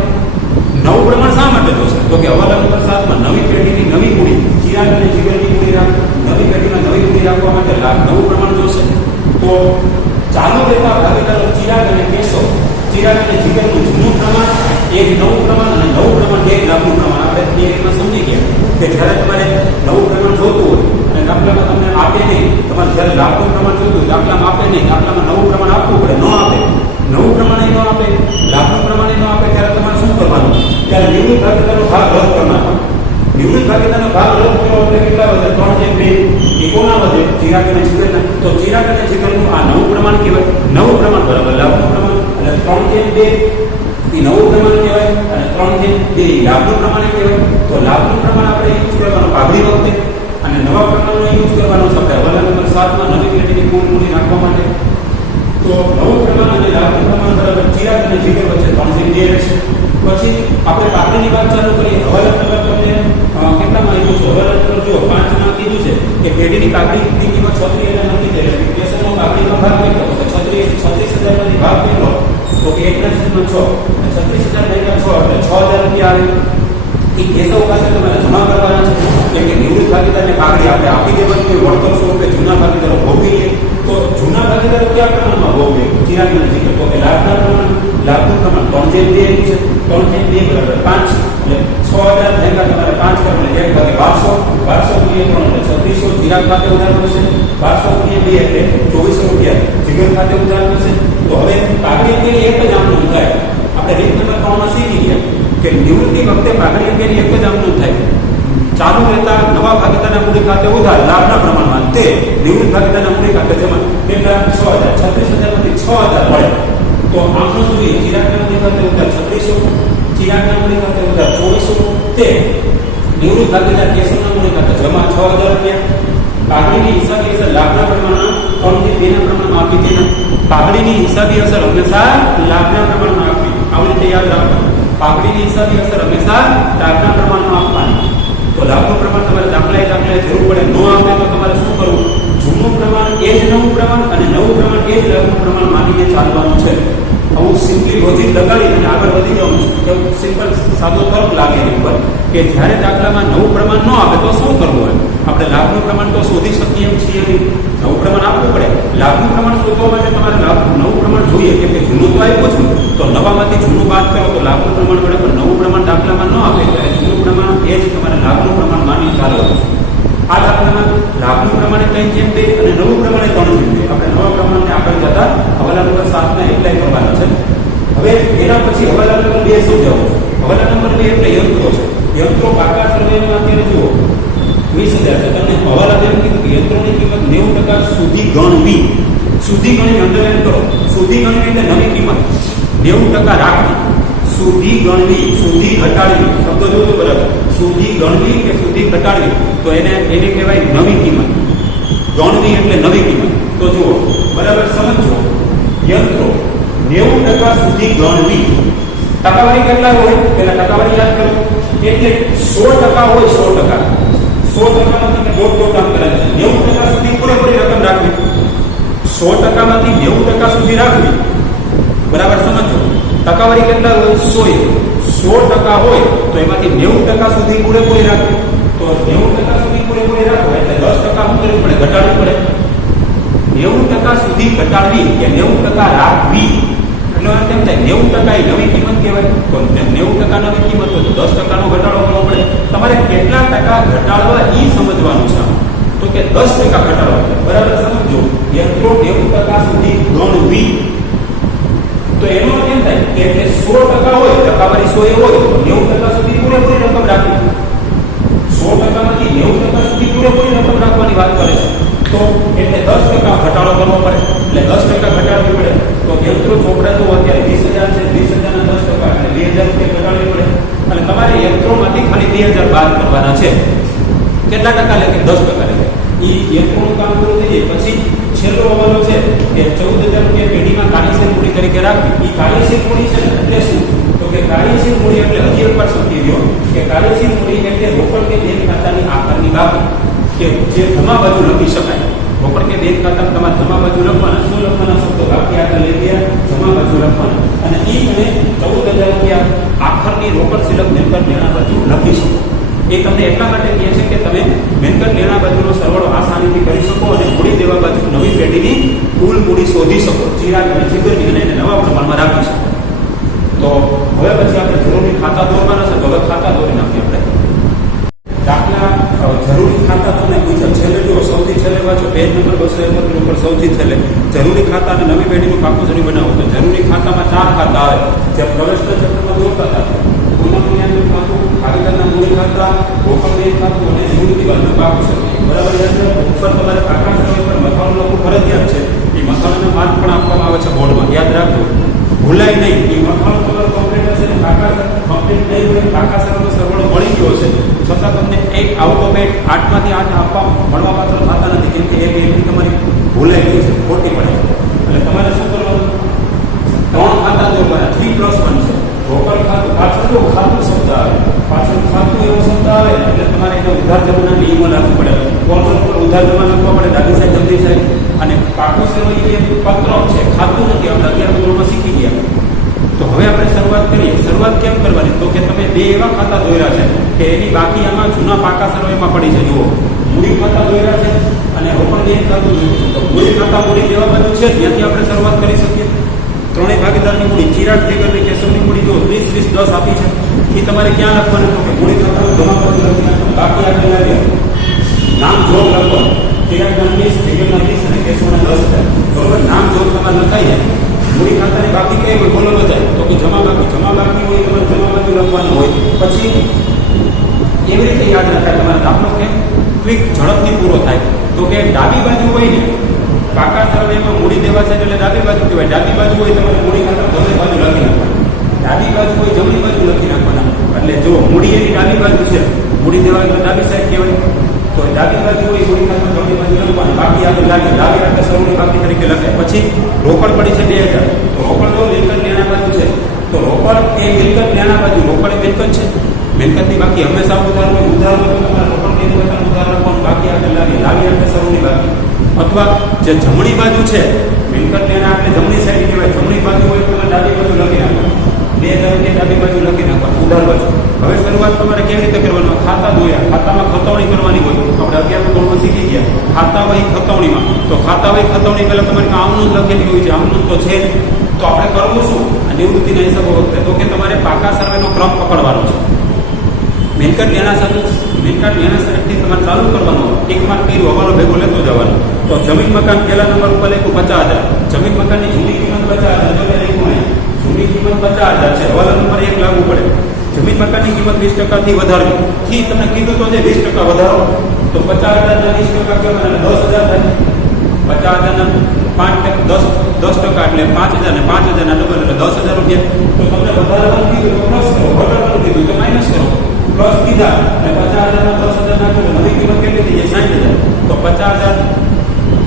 નવું પ્રમાણ શા માટે જોશે? તો કે હવાલા નંબર 7માં નવી પેઢીની નવી મૂડી, ચિરાગ અને જીગરની મૂડી નવી પેઢીમાં નવી મૂડી રાખવા માટે લાભ નવું પ્રમાણ જોશે. તો ચાલુ રહેતા ભાગીદારો ચિરાગ અને કેશવ, ચિરાગ અને જીગરનું જૂનું પ્રમાણ, એક નવું પ્રમાણ અને નવું પ્રમાણ, એક લાભનું પ્રમાણ. આપણે એ રીતમાં સમજી ગયા કે જ્યારે તમારે નવું પ્રમાણ જોતું હોય અને દાખલામાં તમને આપે નહીં, તમારે જ્યારે લાભનું પ્રમાણ જોતું હોય દાખલામાં આપે નહીં, દાખલામાં નવું પ્રમાણ આપવું પડે, ન આપે, નવું પ્રમાણ ન આપે, લાભનું પ્રમાણ ન આપે, ત્યારે તમારે શું કરવાનું? ત્યારે નિવૃત્ત ભાગીદારનો ભાગ રદ કરવાનો. નિવૃત્ત ભાગીદારનો ભાગ રદ કરો એટલે કેટલા વધે? 3/2. એ કોના વધે? ચિરાગ અને જીગરના. તો ચિરાગ અને જીગરનું આ નવું પ્રમાણ કહેવાય. નવું પ્રમાણ બરાબર લાભનું પ્રમાણ, એટલે 3/2 એ નવું પ્રમાણ કહેવાય અને 3/2 લાભનું પ્રમાણ કહેવાય. તો લાભનું પ્રમાણ આપણે યુઝ કરવાનું પાઘડી વખતે અને નવા પ્રમાણનો યુઝ કરવાનો છે આપણે હવાલા નંબર 7માં નવી પેઢીની કુલ મૂડી રાખવા માટે. તો નવું પ્રમાણ અને લાભનું પ્રમાણ બરાબર ચિરાગ અને જીગર વચ્ચે 3/2 રહેશે. પછી આપણે પાઘડીની વાત ચાલુ કરીએ. હવાલા નંબર તમને કેટલામાં આવ્યું છે? હવાલા નંબર જો 5માં કીધું છે કે પેઢીની પાઘડીની કિંમત 36,000 નથી થઈ રહી. કેશવનો પાઘડીનો ભાગ કેટલો? તો 36,000માંથી ભાગ કેટલો? તો કે 1/6. 36,000 એટલે 6,000 રૂપિયા આવે. એ કેશવ પાસે તમારે જમા કરવાના છે. કેમ કે નિવૃત્ત ભાગીદારને પાઘડી આપણે આપી દેવાની હોય, વળતર સ્વરૂપે જૂના ભાગીદારો ભોગવી લે. તો જૂના ભાગીદારો કયા પ્રમાણમાં ભોગવે? ચિરાગ અને જીગર. તો કે લાભના પ્રમાણ, લાભનું પ્રમાણ 3/2 છે. 3/2 બરાબર 5. એટલે 6,000 ભેગા તમારે 5 કરવાને 1 ભાગે 1200. 1200 × 3 એટલે 3600 ચિરાગ ખાતે ઉધાર થશે. 1200 × 2 એટલે 2400 રૂપિયા જીગર ખાતે ઉધાર થશે. તો હવે પાઘડી અંગેની એક જ આમનું થાય. આપણે રીત નંબર 3માં શીખી ગયા કે નિવૃત્તિ વખતે પાઘડી અંગેની એક જ આમનું થાય. ચાલુ રહેતા નવા ભાગીદારના મૂડી ખાતે ઉધાર લાભના પ્રમાણમાં, તે નિવૃત્ત ભાગીદારના મૂડી ખાતે જમા. કેટલા? 6,000. 36,000માંથી 6,000 મળે. તો આમનો જોઈએ ચિરાગના મૂડી ખાતે ઉધાર 3600, ચિરાગના મૂડી ખાતે ઉધાર 2400, તે નિવૃત્ત ભાગીદાર કેશવના મૂડી ખાતે જમા 6,000 રૂપિયા. પાઘડીની હિસાબી અસર લાભના પ્રમાણમાં 3/2 ના પ્રમાણમાં આપી દેના. પાઘડીની હિસાબી અસર હંમેશા લાભના પ્રમાણમાં આપવી. આવી રીતે યાદ રાખવાનું. પાઘડીની હિસાબી અસર હંમેશા લાભના પ્રમાણમાં આપવાની. તો લાભનું પ્રમાણ તમારે દાખલાએ જરૂર પડે, ન આવે તો તમારે શું કરવું? જૂનું પ્રમાણ એ જ નવું પ્રમાણ અને નવું પ્રમાણ એ જ લાભનું પ્રમાણ માનીને ચાલવાનું છે. આવું સિમ્પલી લોજિક લગાડી અને આગળ વધી જવાનું. સિમ્પલ સાદો તર્ક લાગે એની ઉપર કે જ્યારે દાખલામાં નવું પ્રમાણ ન આપે તો શું કરવું હોય? આપણે લાભનું પ્રમાણ તો શોધી શકીએ એમ છીએ નહીં. નવું પ્રમાણ આપવું પડે. લાભનું પ્રમાણ શોધવા માટે તમારે નવું પ્રમાણ જોઈએ, કેમ કે જૂનું તો આવ્યું છું, તો નવામાંથી જૂનું બાદ કરો તો લાભનું પ્રમાણ મળે, પણ નવું પ્રમાણ દાખલામાં ન આપે ત્યારે જૂનું પ્રમાણ એ જ તમારે લાભનું પ્રમાણ માની ચાલવાનું છે. આ દાખલામાં લાભનું પ્રમાણે 3/2 અને નવું પ્રમાણે 3/2. આપણે નવા પ્રમાણને આગળ જતા હવાલા નંબર 7 ને એપ્લાય કરવાનો છે. હવે એના પછી હવાલા નંબર 2 સમજાવું. હવાલા નંબર 2 એટલે યંત્રો છે. યંત્રો પાકા સર્વેમાં અત્યારે જુઓ 20,000 છે. તમને હવાલા એમ કીધું કે યંત્રોની કિંમત 90% સુધી ગણવી. સુધી ગણી અંડરલાઈન કરો. સુધી ગણવી એટલે નવી કિંમત 90% રાખવી. સુધી ગણવી, સુધી ઘટાડવી, શબ્દો જોજો બરાબર. સુધી ગણવી કે સુધી ઘટાડવી, તો એને કહેવાય નવી કિંમત. ગણવી એટલે નવી કિંમત. તો જુઓ બરાબર સમજો. યંત્રો 90% સુધી ગણવી. ટકાવારી કેટલા હોય? પેલા ટકાવારી યાદ કરો. એટલે 100% હોય. 100%. 100%માંથી કામ કરે છે. 90% સુધી પૂરેપૂરી રકમ રાખવી. 100%માંથી 90% સુધી રાખવી. બરાબર સમજો. ટકાવારી કેટલા હોય? 100% હોય તો એમાંથી 90% સુધી પૂરેપૂરી રાખવી. તો 90% સુધી પૂરેપૂરી રાખો એટલે 10% શું કરવું પડે? ઘટાડવું પડે. 90% સુધી ઘટાડવી કે 90% રાખવી એટલે અર્થ એમ થાય 90% એ નવી કિંમત કહેવાય. તો 90% નવી કિંમત હોય તો 10%નો ઘટાડો કરવો પડે. તમારે કેટલા ટકા ઘટાડવા એ સમજવાનું છે. તો કે 10% ઘટાડવા પડે. બરાબર સમજો. યંત્રો 90% સુધી ગણવી, તો એનો અર્થ એમ થાય કે એટલે 100% હોય, ટકાવારી 100 હોય તો 90% સુધી પૂરેપૂરી રકમ રાખવી. 100%માંથી 90% સુધી પૂરેપૂરી રકમ રાખવાની વાત કરે છે. તો એટલે 10% ઘટાડો કરવો પડે. એટલે 10% ઘટાડવી પડે. તો યંત્રો ચોપડા જો અત્યારે 20,000 છે, 20,000 ના 10% એટલે 2,000 રૂપિયા ઘટાડવી પડે. અને તમારે યંત્રોમાંથી ખાલી 2,000 બાદ કરવાના છે. કેટલા ટકા લે કે 10% લે. એ યંત્રોનું કામ પૂરું થઈ જાય પછી છેલ્લો હવાલો છે કે 14,000 રૂપિયા પેઢીમાં કાર્યશીલ મૂડી તરીકે રાખવી. એ કાર્યશીલ મૂડી છે ને એટલે શું? તો કે કાર્યશીલ મૂડી એટલે હજી એકવાર સમજી લો કે કાર્યશીલ મૂડી એટલે રોકડ કે બેંક ખાતાની આકારની બાબત કે જે જમા બાજુ લખી શકાય. રોકડ કે બેંક ખાતામાં તમારે જમા બાજુ લખવાના. શું લખવાના? શબ્દો બાકી આગળ લઈ ગયા, જમા બાજુ લખવાના. અને એ તમે 14,000 રૂપિયા આખરની રોકડ સિલક મિલકત લેણા બાજુ લખી શકો. એ તમને એટલા માટે કહે છે કે તમે મિલકત લેણા બાજુનો સરવાળો આસાનીથી કરી શકો અને મૂડી દેવા બાજુ નવી પેઢીની કુલ મૂડી શોધી શકો. ચિરાગ અને જીગરની અને એને નવા પ્રમાણમાં રાખી શકો. તો હવે પછી આપણે જરૂરી ખાતા દોરવાના છે. તો હવે ખાતા દોરી નાખીએ આપણે. દાખલા જરૂરી ખાતા તમને પૂછે છેલ્લે જુઓ, સૌથી છેલ્લે વાંચો પેજ નંબર 271 ઉપર સૌથી છેલ્લે જરૂરી ખાતા અને નવી પેઢીનું કામગીરી બનાવો. તો જરૂરી ખાતામાં 4 ખાતા આવે જે પ્રવેશના ચક્રમાં દોરતા હતા. પુનઃમૂલ્યાંકન ખાતું, ભાગીદારના મૂડી ખાતા, રોકડ બેંક ખાતું અને નિવૃત્તિ બાજુ કામગીરી. બરાબર યાદ છે. ઉપર તમારે પાકા સમય પર મથાળું લખવું ફરજિયાત છે. એ મથાળાના માર્ક પણ આપવામાં આવે છે બોર્ડમાં, યાદ રાખજો. ભૂલાય નહીં. એ મથાળું તમારો કમ્પ્લીટ હશે ને પાકા કમ્પ્લીટ નહીં હોય, પાકા સરળનો સરવાળો મળી ગયો છે છતાં તમને એક આઉટ ઓફ 8 8માંથી 8 આપવા મળવા પાત્ર થતા નથી. કેમ કે એક એન્ટ્રી તમારી ભૂલાઈ ગઈ છે, ખોટી પડે છે. એટલે તમારે શું કરવાનું? 3 ખાતા દોરવાના. 3+1 છે. રોકડ ખાતું પાછળ જો ખાતું શબ્દ આવે, પાછળ ખાતું એવો શબ્દ આવે એટલે તમારે એને ઉધાર જમાના નિયમો લાગવું પડે. કોર્નર પર ઉધાર જમા લખવા પડે, ડાબી સાઈડ જમણી સાઈડ. અને પાકું સેવા એ પત્રક છે, ખાતું નથી. આપણે 11 ધોરણમાં શીખી ગયા. તો હવે આપણે શરૂઆત કરીએ. શરૂઆત કેમ કરવાની? તો કે તમે 2 એવા ખાતા દોર્યા છે કે એની બાકી આમાં જૂના પાકા સર્વેમાં પડી છે. જુઓ, મૂડી ખાતા દોર્યા છે અને રોકડ બેંક ખાતું દોર્યું છે. તો મૂડી ખાતા મૂડી દેવા બાજુ છે, ત્યાંથી આપણે શરૂઆત કરી શકીએ. ત્રણેય ભાગીદારની મૂડી ચિરાગ જીગરની કેશવની મૂડી જો 30 30 10 આપી છે. એ તમારે ક્યાં લખવાનું? તો કે મૂડી ખાતાનું જમા બાજુ લખી નાખવાનું. બાકી આગળ લાગે નામ જોગ લખવાનું. ચિરાગના 20, જીગરના 20 અને કેશવના 10 થાય. બરોબર. નામ જોગ તમારે લખાઈ જાય. મૂડી ખાતાની બાકી કઈ હોય બોલો બધાય? તો કે જમા બાકી હોય તમારે જમા બાજુ લખવાનું હોય. પછી એવી રીતે યાદ રખાય તમારા દાખલો કે ક્વિક ઝડપથી પૂરો થાય. તો કે ડાબી બાજુ હોય ને પાકા સર્વેમાં મૂડી દેવા છે એટલે ડાબી બાજુ કહેવાય. ડાબી બાજુ હોય તમારે મૂડી ખાતા જમણી બાજુ લખી નાખવાના. ડાબી બાજુ હોય જમણી બાજુ લખી નાખવાના. એટલે જો મૂડી એની ડાબી બાજુ છે, મૂડી દેવા એટલે ડાબી સાઈડ કહેવાય. તો ડાબી બાજુ હોય મૂડી ખાતા જમણી બાજુ લખવાનું. બાકી આગળ લાગે ડાબી હાથે સર્વની બાકી તરીકે લખાય. પછી રોકડ પડી છે 2,000. તો રોકડ તો મિલકત લેણા બાજુ છે. તો રોકડ એ મિલકત લેણા બાજુ, રોકડ એ મિલકત છે. મિલકતની બાકી હંમેશા ઉધાર હોય. ઉધાર હોય તો તમારે રોકડ બેંક હોય ઉધાર રાખવાનું. બાકી આગળ લાગે ડાબી હાથે સર્વની બાકી. અથવા જે જમણી બાજુ છે મિલકત લેણા એટલે જમણી સાઈડ કહેવાય. જમણી બાજુ હોય તો તમે ડાબી બાજુ લખી નાખો. 2,000 ડાબી બાજુ લખી નાખો ઉધાર બાજુ. હવે શરૂઆત તમારે કેવી રીતે કરવાનું? ખાતા દોયા. ખાતામાં ખતવણી કરવાની હોય. આપણે 11 પણ શીખી ગયા. ખાતા વહી ખતવણીમાં તો ખાતા વહી ખતવણી પહેલાં તમારે આમનું લખેલી હોય છે, આમનું તો છે. તો આપણે કરવું શું આ નિવૃત્તિના હિસાબો વખતે? તો કે તમારે પાકા સર્વેનો ક્રમ પકડવાનો છે. મિલકત લેણા સર્વેથી તમારે ચાલુ કરવાનો. એક માર્ક કર્યું, હવાલો ભેગો લેતો જવાનો. તો જમીન મકાન પહેલા નંબર ઉપર લખ્યું 50,000. જમીન મકાનની જૂની કિંમત 50,000. જો લખ્યું નહીં, જૂની કિંમત 50,000 છે. હવાલા નંબર 1 લાગુ પડે. જમીન મકાનની કિંમત 20%થી વધારવી. થી તમને કીધું તો છે 20% વધારો. તો 50,000 ના 20% કેવા અને 10,000 થાય. 50,000 ના 10% એટલે 5,000 ને 5,000 ના ડબલ એટલે 10,000 રૂપિયા. તો તમને વધારવાનું કીધું તો પ્લસ કરો, ઘટાડવાનું કીધું તો માઇનસ કરો. પ્લસ કીધા અને 50,000 ના 10,000 નાખો તો નવી કિંમત કેટલી થઈ જાય? 60,000. તો 50,000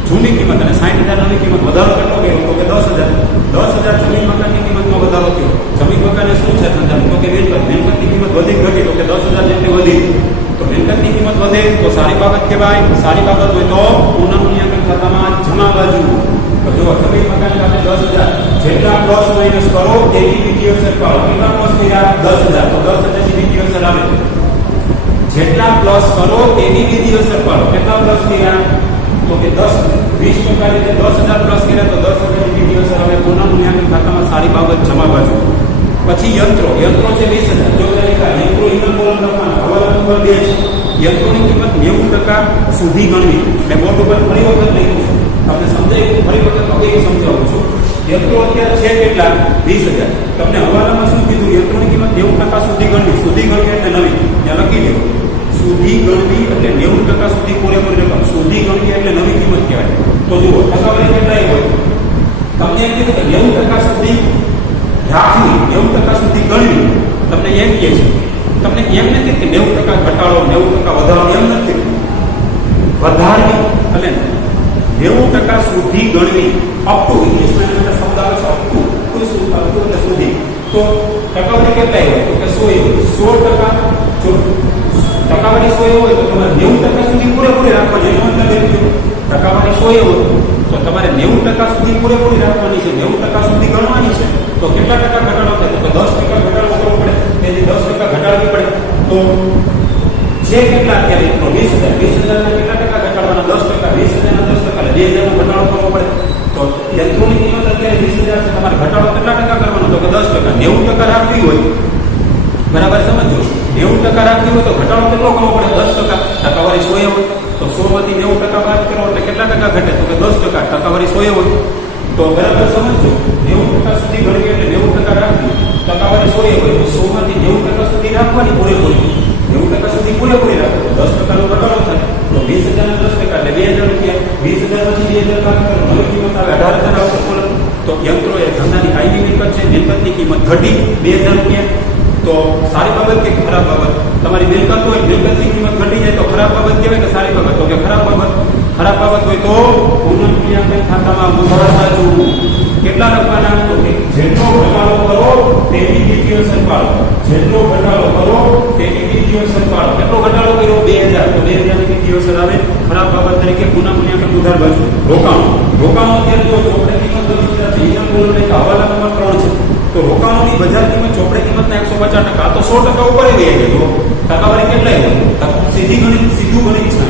જૂની કિંમત અને 60,000 નવી કિંમત વધારો કેટલો ગયો? તો કે 10,000. 10,000 જમીન મકાનની કિંમતમાં વધારો થયો. જમીન મકાને શું છે ધંધાનું? તો કે મિલકતની કિંમત વધી ઘટી. તો કે 10,000 જેટલી વધી. તો મિલકતની કિંમત વધે તો સારી બાબત કહેવાય. સારી બાબત હોય તો પુનઃમૂલ્યાંકન ખાતામાં જમા બાજુ. તો જો જમીન મકાન સાથે 10,000 જેટલા પ્લસ માઇનસ કરો તેની બીજી અસર પાડો. કેટલા પ્લસ કર્યા? 10,000. તો 10,000 ની બીજી અસર આવે. જેટલા પ્લસ કરો તેની બીજી અસર પાડો. કેટલા પ્લસ કર્યા? તો કે 20% રીતે 10,000 પ્લસ કર્યા તો 10,000 ની બીજી અસર આવે. પુનઃમૂલ્યાંકન ખાતામાં સારી બાબત જમા બાજુ. પછી યંત્રો છે 20,000. જો યંત્રો ઇનર કોલમ લખવાના. હવાલા નંબર 2 છે. યંત્રોની કિંમત 90% સુધી ગણવી. મેં બોર્ડ ઉપર ફરી વખત લખ્યું છે. તમને સમજાય ફરી વખત પગે સમજાવું છું. યંત્રો અત્યારે છે કેટલા? 20,000. તમને હવાલામાં શું કીધું? યંત્રોની કિંમત 90% સુધી ગણવી. સુધી ગણવી એટલે નવી. ત્યાં લખી દો. સુધી ગણવી એટલે 90% સુધી પૂરેપૂરી રકમ. સુધી ગણવી એટલે નવી કિંમત કહેવાય. તો જુઓ ટકાવારી કેટલાય હોય. તમને એમ કીધું કે 90% સુધી રાખવી, 90% સુધી ગણવી. તમને એમ કહે છે. તમને એમ નથી કે 90% ઘટાડો, 90% વધારો, એમ નથી. વધારવી અને 90% સુધી ગણવી. અપ ટુ ઇંગ્લિશમાં એના શબ્દ આવે છે અપ ટુ. અપ ટુ એટલે સુધી. તો ટકાવારી કેટલાય હોય? તો કે 100%. જો ટકાવારી 100 હોય તો તમારે 90% સુધી પૂરેપૂરી રાખવાની. એનો મતલબ એમ થયો ટકાવારી 100 હોય તો તમારે 90% સુધી પૂરેપૂરી રાખવાની છે. 90% સુધી ગણવાની છે. તો કેટલા ટકા ઘટાડો થાય? તો 10% ઘટાડો કરવો પડે. તેથી 10% ઘટાડવી પડે. તો જે કેટલા અત્યારે 20,000 ના કેટલા ટકા ઘટાડવાના? 10%. 20,000 ના 10% એટલે 2,000 નો ઘટાડો કરવો પડે. તો યંત્રોની કિંમત અત્યારે 20,000 છે. તમારે ઘટાડો કેટલા ટકા કરવાનો? તો કે 10%. 90% રાખવી હોય, બરાબર સમજો. 90% રાખવી હોય તો ઘટાડો કેટલો કરવો પડે? 10%. ટકાવારી 100 હોય તો 100 માંથી 90% બાદ કરો એટલે કેટલા ટકા ઘટે? તો કે 10%. ટકાવારી 100 હોય તો બરાબર સમજો. 90% સુધી ગણવી એટલે 90% રાખવી. ટકાવારી 100 હોય તો 100 માંથી 90% સુધી રાખવાની પૂરેપૂરી. 90% સુધી પૂરેપૂરી રાખો તો 10% નો ઘટાડો થાય. તો 20,000 ના 10% એટલે 2,000 રૂપિયા. 20,000 પછી 2,000 બાદ કરો, નવી કિંમત આવે 18,000 આવશે કોલમ. તો યંત્રો એ ધંધાની કાયમી મિલકત છે. મિલકતની કિંમત ઘટી 2,000 રૂપિયા. તો સારી બાબત કે ખરાબ બાબત? તમારી મિલકત હોય, મિલકતની કિંમત ઘટી જાય તો ખરાબ બાબત કહેવાય કે સારી બાબત? તો કે ખરાબ બાબત. ખરાબ બાબત હોય તો પુનઃમૂલ્યાંકન ખાતામાં વધારવા કેટલા લખવાના? તો કે જેટલો ઘટાડો કરો તેની બીજી અસર પાડો. જેટલો ઘટાડો કરો તેની બીજી અસર પાડો. કેટલો ઘટાડો કર્યો? 2,000. તો 2,000 ની બીજી અસર આવે ખરાબ બાબત તરીકે. પુનઃમૂલ્યાંકન ઉધાર બાજુ. રોકાણો અત્યારે જો ચોપડે કિંમત 10,000 છે. ઇનર કોલમ એટલે હવાલા નંબર 3 છે. તો રોકાણોની બજાર કિંમત ચોપડે કિંમતના 150%. તો 100% ઉપર આવી ગઈ. ટકાવારી કેટલાય હોય? સીધું ગણિત છે.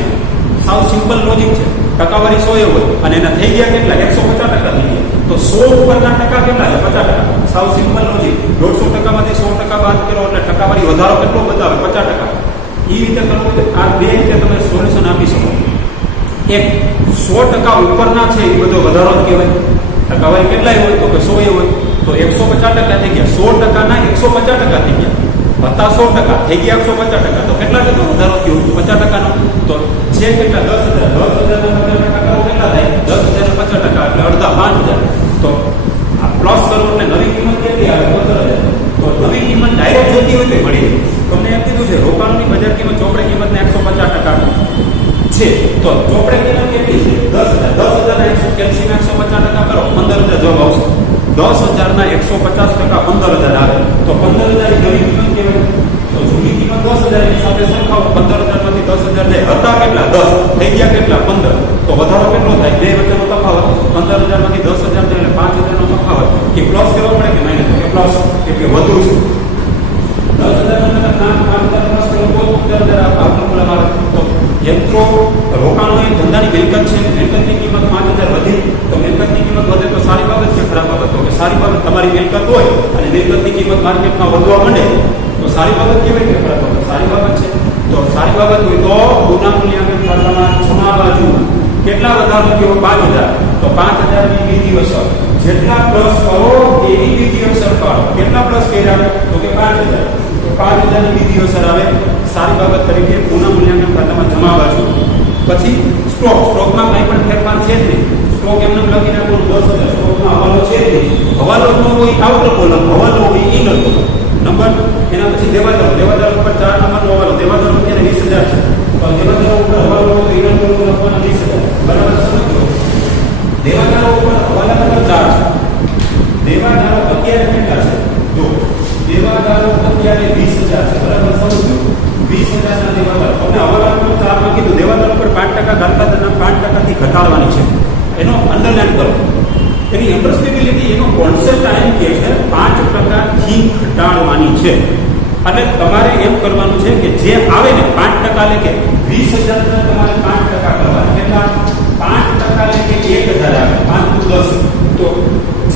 સાવ સિમ્પલ લોજિક છે. ટકાવારી 100 હોય અને એના થઈ ગયા કેટલા? 150% થઈ ગયા. તો 100 ઉપરના ટકા કેટલા છે? 50%. સાવ સિમ્પલ લોજિક. 150% માંથી 100% બાદ કરો એટલે ટકાવારી વધારો કેટલો બતાવે? 50%. એ રીતે કરવું હોય આ બે રીતે તમે સોલ્યુશન આપી શકો. એક 100% ઉપરના છે એ બધો વધારો જ કહેવાય. ટકાવારી કેટલાય હોય? તો કે 100 હોય તો 150% થઈ ગયા. 100% ના 150% થઈ ગયા. વત્તા 100% થઈ ગયા 150%. તો કેટલા ટકા વધારો થયો? 50% નો. તો છે કેટલા? 10,000. 10,000 ના 50% કરો કેટલા થાય? 10,000 ના 50% એટલે અડધા 5,000. તો આ પ્લસ કરો એટલે નવી કિંમત કેટલી આવે? 15,000. તો નવી કિંમત ડાયરેક્ટ જોતી હોય તો મળી જાય. તમને એમ કીધું છે રોકાણોની બજાર કિંમત ચોપડે કિંમતના 150% છે. તો ચોપડે કિંમત કેટલી છે? 10,000. 10,000 ના 150% કરો 15,000 જવાબ આવશે. 10,000 ના 150% 15,000 આવે. તો 15,000 નવી કિંમત કહેવાય. તો જૂની કિંમત 10,000 ની સાથે સરખાવો. 15,000 માંથી 10,000 જાય. હતા કેટલા? 10. થઈ ગયા કેટલા? 15. તો વધારો કેટલો થાય? બે વચ્ચેનો તફાવત. 15,000 માંથી 10,000 જાય એટલે 5,000 નો તફાવત. એ પ્લસ કરવો પડે કે માઇનસ? કે પ્લસ એટલે વધુ છે. 10,000 ના 5,000 પ્લસ કરો તો 15,000 આવે. તો યંત્રો રોકાણો ધંધાની મિલકત છે, મિલકતની કિંમત 5,000 વધી, તો મિલકતની કિંમત વધે તો સારી બાબત કે ખરાબ બાબત? તો કે સારી બાબત. તમારી મિલકત હોય અને મિલકતની કિંમત માર્કેટમાં વધવા માંડે તો સારી બાબત કહેવાય કે ખરાબ બાબત? સારી બાબત છે. તો સારી બાબત હોય તો ગુના મૂલ્યાંકન ખાતામાં જમા બાજુ કેટલા વધારો થયો? 5,000. તો 5,000 ની બીજી અસર જેટલા પ્લસ કરો એની બીજી અસર કરો. કેટલા પ્લસ કર્યા? તો કે 5,000. તો 5,000 ની બીજી અસર આવે સારી બાબત તરીકે ગુના મૂલ્યાંકન ખાતામાં જમા બાજુ. પછી સ્ટોકમાં કંઈ પણ ફેરફાર છે જ નહીં. સ્ટોક એમને લખી નાખવાનું 10,000. સ્ટોકમાં હવાલો છે જ નહીં. હવાલો ન હોય આઉટર કોલમ, હવાલો હોય ઇનર કોલમ. નંબર એના પછી દેવાદારો ઉપર 4 નંબરનો હવાલો. દેવાદારો અત્યારે 20,000 છે. તો દેવાદારો ઉપર હવાલો હોય તો ઇનર કોલમ લખવાના 20,000. બરાબર સમજો? દેવાદારો ઉપર હવાલા નંબર 4 છે. દેવાદારો અત્યારે કેટલા છે? જો દેવાદારો અત્યારે 20,000 છે. બરાબર સમજો? 20,000 ના દેવાદારો. અને હવાલા નંબર 4 માં કીધું દેવાદારો ઉપર 5% ઘાતકતાના 5% થી ઘટાડવાની છે. એનો અંડરલાઈન કરો. એની અન્ડરસ્ટેબિલિટી, એનો કોન્સેપ્ટ આ એમ કે છે 5% થી ઘટાડવાની છે. અને તમારે એમ કરવાનું છે કે જે આવે ને 5% લેકે 20,000 ના તમારે 5% કરવાના. કેટલા? 5% લેકે 1,000 આવે. 5 + 10. તો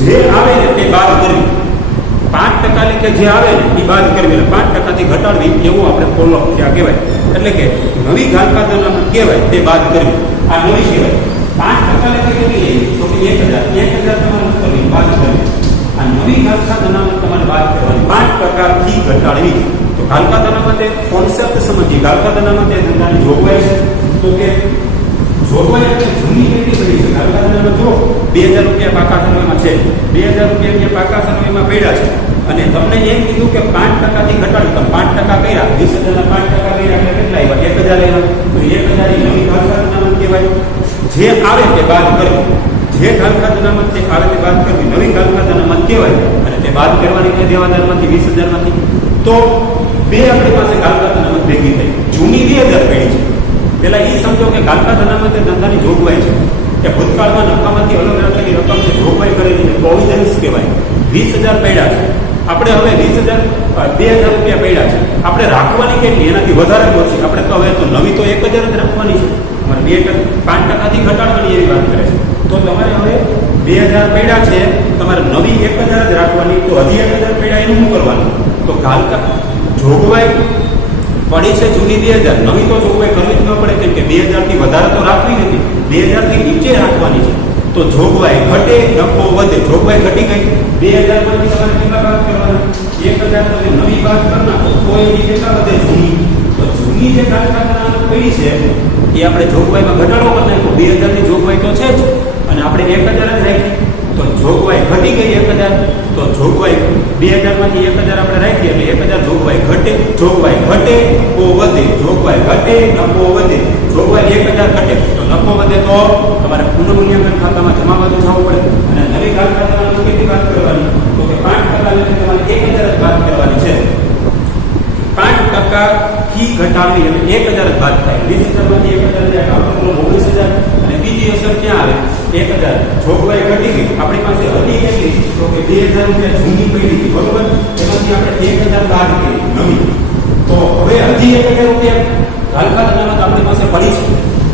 જે આવે ને તે બાદ કરવી. 5% લેકે જે આવે ને એ બાદ કરવી. એટલે 5% થી ઘટાડવી એવું આપણે ફોલો ત્યાં કહેવાય. એટલે કે નવી ઘાતકાત અનામત કહેવાય તે બાદ કરવી. આ નવી કહેવાય. 5% લેકે કેટલી લેવી? તો કે 1,000 તમારે કરવી, બાદ કરવી. આ નવી ઘાતકાત અનામત તમારે બાદ કરવાની. 5% થી ઘટાડવી. તો ઘાતકાત અનામત એ કોન્સેપ્ટ સમજીએ. ઘાતકાત અનામત એ ધંધાની જોગવાઈ છે. તો કે જોગવાઈ એટલે જૂની કેટલી પડી છે? ઘાતકાત અનામત જો 2,000 રૂપિયા પાકા સમયમાં છે, 2,000 રૂપિયા પાકા સમયમાં પડ્યા છે અને તમને એમ કીધું કે 5% થી ઘટાડી. તો 5% કર્યા, 20,000 ના 5% કર્યા એટલે કેટલા આવ્યા? 1,000 આવ્યા. તો 1,000 એ નવી ઘાતકાત અનામત કહેવાય. જે આવે તે બાદ કરવી. જે ઘાતકાત અનામત તે આવે તે બાદ કરવી નવી ઘાતકાત અનામત કહેવાય. અને તે બાદ કરવાની છે દેવાદારમાંથી, 20,000 માંથી. તો બે આપણી પાસે ઘાતકાત અનામત ભેગી થઈ. જૂની 2,000 પડી છે. પેલા એ સમજો કે ઘાતકાત અનામત એ ધંધાની જોગવાઈ છે કે ભૂતકાળમાં નફામાંથી અલગ રાખેલી રકમ છે, જોગવાઈ કરેલી છે, પ્રોવિઝન્સ કહેવાય. 20,000 પડ્યા છે. આપણે હવે 2,000 રૂપિયા પડ્યા છે. આપણે રાખવાની કેટલી? એનાથી વધારે ઓછી. આપણે તો હવે તો નવી તો 1,000 જ રાખવાની છે. અમારે 5% થી ઘટાડવાની એવી વાત કરે છે. તો તમારે હવે 2,000 પડ્યા છે, તમારે નવી 1,000 જ રાખવાની. તો હજી 1,000 પડ્યા એનું શું કરવાનું? તો જોગવાઈ પડી છે જૂની 2,000, નવી તો જોગવાઈ કરવી જ ન પડે કેમ કે 2,000 થી વધારે તો રાખવી નથી, 2,000 થી નીચે રાખવાની છે. તો જોગવાઈ ઘટે, નફો વધે. જોગવાઈ ઘટી ગઈ. 2,000 માંથી તમારે કેટલા બાદ કરવાના? 1,000 તમે નવી બાદ કરી નાખો તો એની કેટલા વધે? જૂની. તો જૂની જે ઘાતકાત અનામત પડી છે એ આપણે જોગવાઈમાં ઘટાડો કરી નાખો. 2,000 ની જોગવાઈ તો છે જ અને આપણે 1,000 જ રાખી. તો જોગવાઈ ઘટી ગઈ 1,000. તો જોગવાઈ 2,000 માંથી 1,000 આપણે રાખીએ એટલે 1,000 જોગવાઈ ઘટે. જોગવાઈ ઘટે નફો વધે. જોગવાઈ ઘટે નફો વધે. જોગવાઈ 1,000 ઘટે તો નફો વધે તો તમારે પુનઃમૂલ્યાંકન ખાતામાં જમા બાજુ જવું પડે. અને નવી ઘાતકાત અનામત કેટલી બાદ કરવાની? તો કે 5% લેકે તમારે 1,000 જ બાદ કરવાની છે. 5% થી ઘટાડવી એટલે 1,000 જ બાદ થાય. 20,000 માંથી 1,000 જાય આપણે 19,000. અને બીજી અસર ક્યાં આવે? 1,000 જોગવાઈ ઘટી ગઈ. આપણી પાસે હતી કેટલી? તો કે 2,000 રૂપિયા જૂની પડી હતી, બરોબર? એમાંથી આપણે 1,000 બાદ કરી નવી. તો હવે હજી 1,000 રૂપિયા ઘાતકાત અનામત આપણી પાસે પડી છે.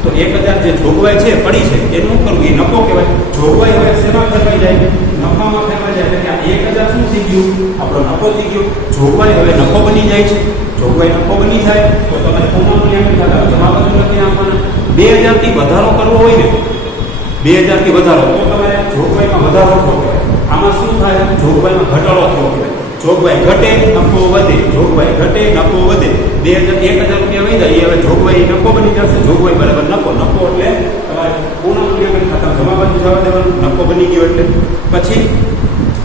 તો 1,000 જે જોગવાઈ છે પડી છે એનું કરવું એ નફો કહેવાય. જોગવાઈ હવે શેમાં ફેરવાઈ જાય? નફામાં ફેરવાઈ જાય. એટલે કે 1,000 શું થઈ ગયું? આપણો નફો થઈ ગયો. જોગવાઈ હવે નફો બની જાય છે. જોગવાઈ નફો બની જાય તો તમારે પુનઃમૂલ્યાંકન ખાતામાં જમા બાજુ લખી આપવાના. 2,000 થી વધારો કરવો હોય ને, 2,000 થી વધારો તો તમારે જોગવાઈમાં વધારો થવો પડે. આમાં શું થાય? જોગવાઈમાં ઘટાડો થવો પડે. જોગવાઈ ઘટે નફો વધે. જોગવાઈ ઘટે નફો વધે. 1,000 રૂપિયા વહી જાય એ હવે જોગવાઈ નફો બની જશે. જોગવાઈ બરાબર નફો. નફો એટલે તમારે પુનઃમૂલ્યાંકન ખાતામાં જમા બાજુ જવા દેવાનું. નફો બની ગયો એટલે પછી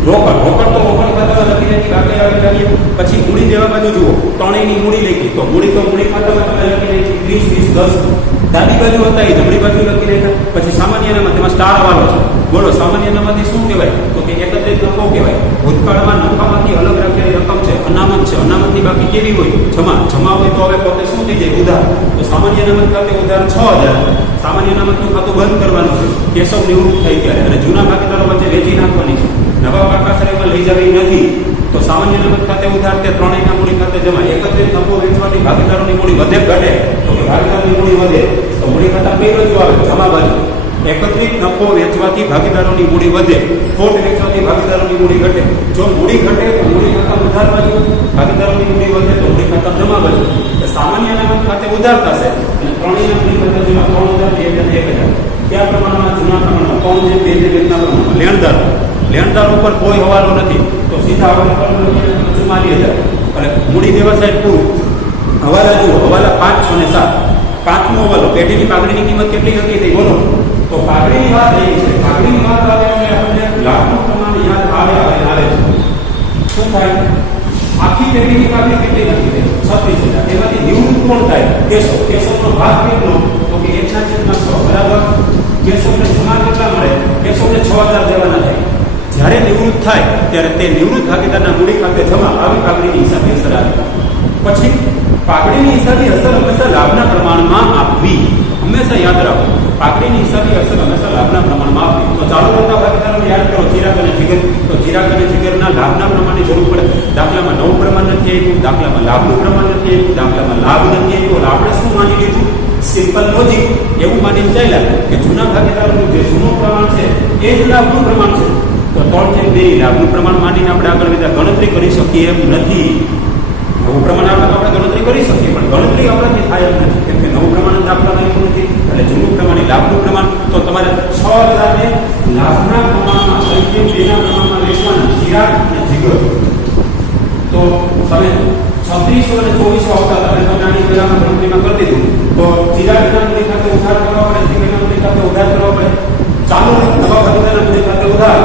રોકડ. રોકડ તો રોકડ ખાતામાં લખી નાખી બાકી આવે કરીએ. પછી મૂડી દેવા બાજુ જુઓ, ત્રણેયની મૂડી લખી. તો મૂડી ખાતામાં તમે લખી નાખી 30, 20, 10. ડાબી બાજુ હતા એ જમણી બાજુ લખી નાખ્યા. પછી સામાન્ય અનામત, તેમાં સ્ટાર વાળો છે. બોલો સામાન્ય અનામતથી શું કહેવાય? તો કે એકત્રિત નફો કહેવાય. ભૂતકાળમાં નફામાંથી અલગ રાખેલી રકમ છે, અનામત છે. અનામતની બાકી કેવી હોય? જમા હોય તો હવે પોતે શું થઈ જાય? ઉધાર. તો સામાન્ય અનામત ખાતે ઉધાર 6,000. સામાન્ય અનામતનું ખાતું બંધ કરવાનું છે કેશવ નિવૃત્ત થઈ ગયા અને જૂના ભાગીદારો વચ્ચે વેચી નાખવાની છે. નવા પાકા શ્રેયમાં લઈ જવી નથી. તો સામાન્ય અનામત ખાતે ઉધાર તે ત્રણેયના મૂડી ખાતે જમા. એકત્રિત નફો વેચવાથી ભાગીદારોની મૂડી વધે ઘટે? તો કે ભાગીદારોની મૂડી વધે. તો મૂડી ખાતા કઈ રજૂ આવે? જમા બાજુ. એકત્રિત નફો વેચવાથી ભાગીદારોની મૂડી વધે, ખોટ વેચવાથી ભાગીદારોની મૂડી ઘટે. જો મૂડી ઘટે તો મૂડી ખાતા ઉધાર બાજુ, ભાગીદારોની મૂડી વધે તો મૂડી ખાતા જમા બાજુ. સામાન્ય અનામત ખાતે ઉધાર થશે અને ત્રણેયના મૂડી ખાતા જેમાં 3000, 2000, 1000 કયા પ્રમાણમાં? જૂના પ્રમાણમાં 3 જેમ 2 જેમ 1 ના પ્રમાણમાં. લેણદાર ઉપર કોઈ હવાલો નથી તો સીધા હવાલો કરવાનો 44000 અને મૂડી વ્યવસાય પૂરું. હવાલા જુઓ, હવાલા 5, 6 ને 7. પાંચમો હવાલો પેઢીની પાઘડીની કિંમત કેટલી હતી તે બોલો. તો પાઘડીની વાત એવી છે, પાઘડીની વાત આવે એટલે આપણને લાખનું પ્રમાણ યાદ આવે છે. શું થાય? આખી પેઢીની પાઘડી કેટલી હતી? 36000. એમાંથી નિવૃત્ત કોણ થાય? કેશવનો ભાગ કેટલો? તો કે 1/6 બરાબર. કેશવને જમા કેટલા મળે? કેશવને 6000 દેવાના થાય. જ્યારે નિવૃત્ત થાય ત્યારે તે નિવૃત્ત ભાગીદારના મૂડી ખાતે જમા આવી પાઘડીની હિસાબી અસર આવે. પછી પાઘડીની હિસાબી અસર હંમેશા લાભના પ્રમાણમાં આપવી. હંમેશા યાદ રાખો, પાઘડીની હિસાબી અસર હંમેશા લાભના પ્રમાણમાં આપવી. તો ચાલુ રહેતા ભાગીદારોને યાદ કરો, ચિરાગ અને જીગર. તો ચિરાગ અને જીગરના લાભના પ્રમાણની જરૂર પડે. દાખલામાં નવું પ્રમાણ નથી આવ્યું, દાખલામાં લાભનું પ્રમાણ નથી આવ્યું, દાખલામાં લાભ નથી આવ્યો. આપણે શું માની લીધું? Simple logic. એવું માનીને ચાલ્યા કે જૂના ભાગીદારોનું જે જૂનું પ્રમાણ છે એ જ લાભનું પ્રમાણ છે. તો 3/2 લાભનું પ્રમાણ માનીને આપણે આગળ વધ્યા. ગણતરી કરી શકીએ એમ નથી. નવું પ્રમાણ આપણે ગણતરી કરી શકીએ પણ ગણતરી આપણાથી થાય એમ નથી, કેમ કે નવું પ્રમાણ દાખલામાં આવ્યું નથી. એટલે જૂનું પ્રમાણ લાભનું પ્રમાણ. તો તમારે 6000 ને લાભના પ્રમાણમાં 3/2 પ્રમાણમાં વેચવાના. ચિરાગ અને જીગર તો તમે 3600 અને 2400 આવતા હતા. તમે આની પહેલામાં ગણતરીમાં કરી દીધું. તો ચિરાગના મૂડી ખાતે ઉધાર કરવા પડે, જીગરના મૂડી ખાતે ઉધાર કરવા પડે. ચાલુ નવા ભાગીદારના મૂડી ખાતે ઉધાર,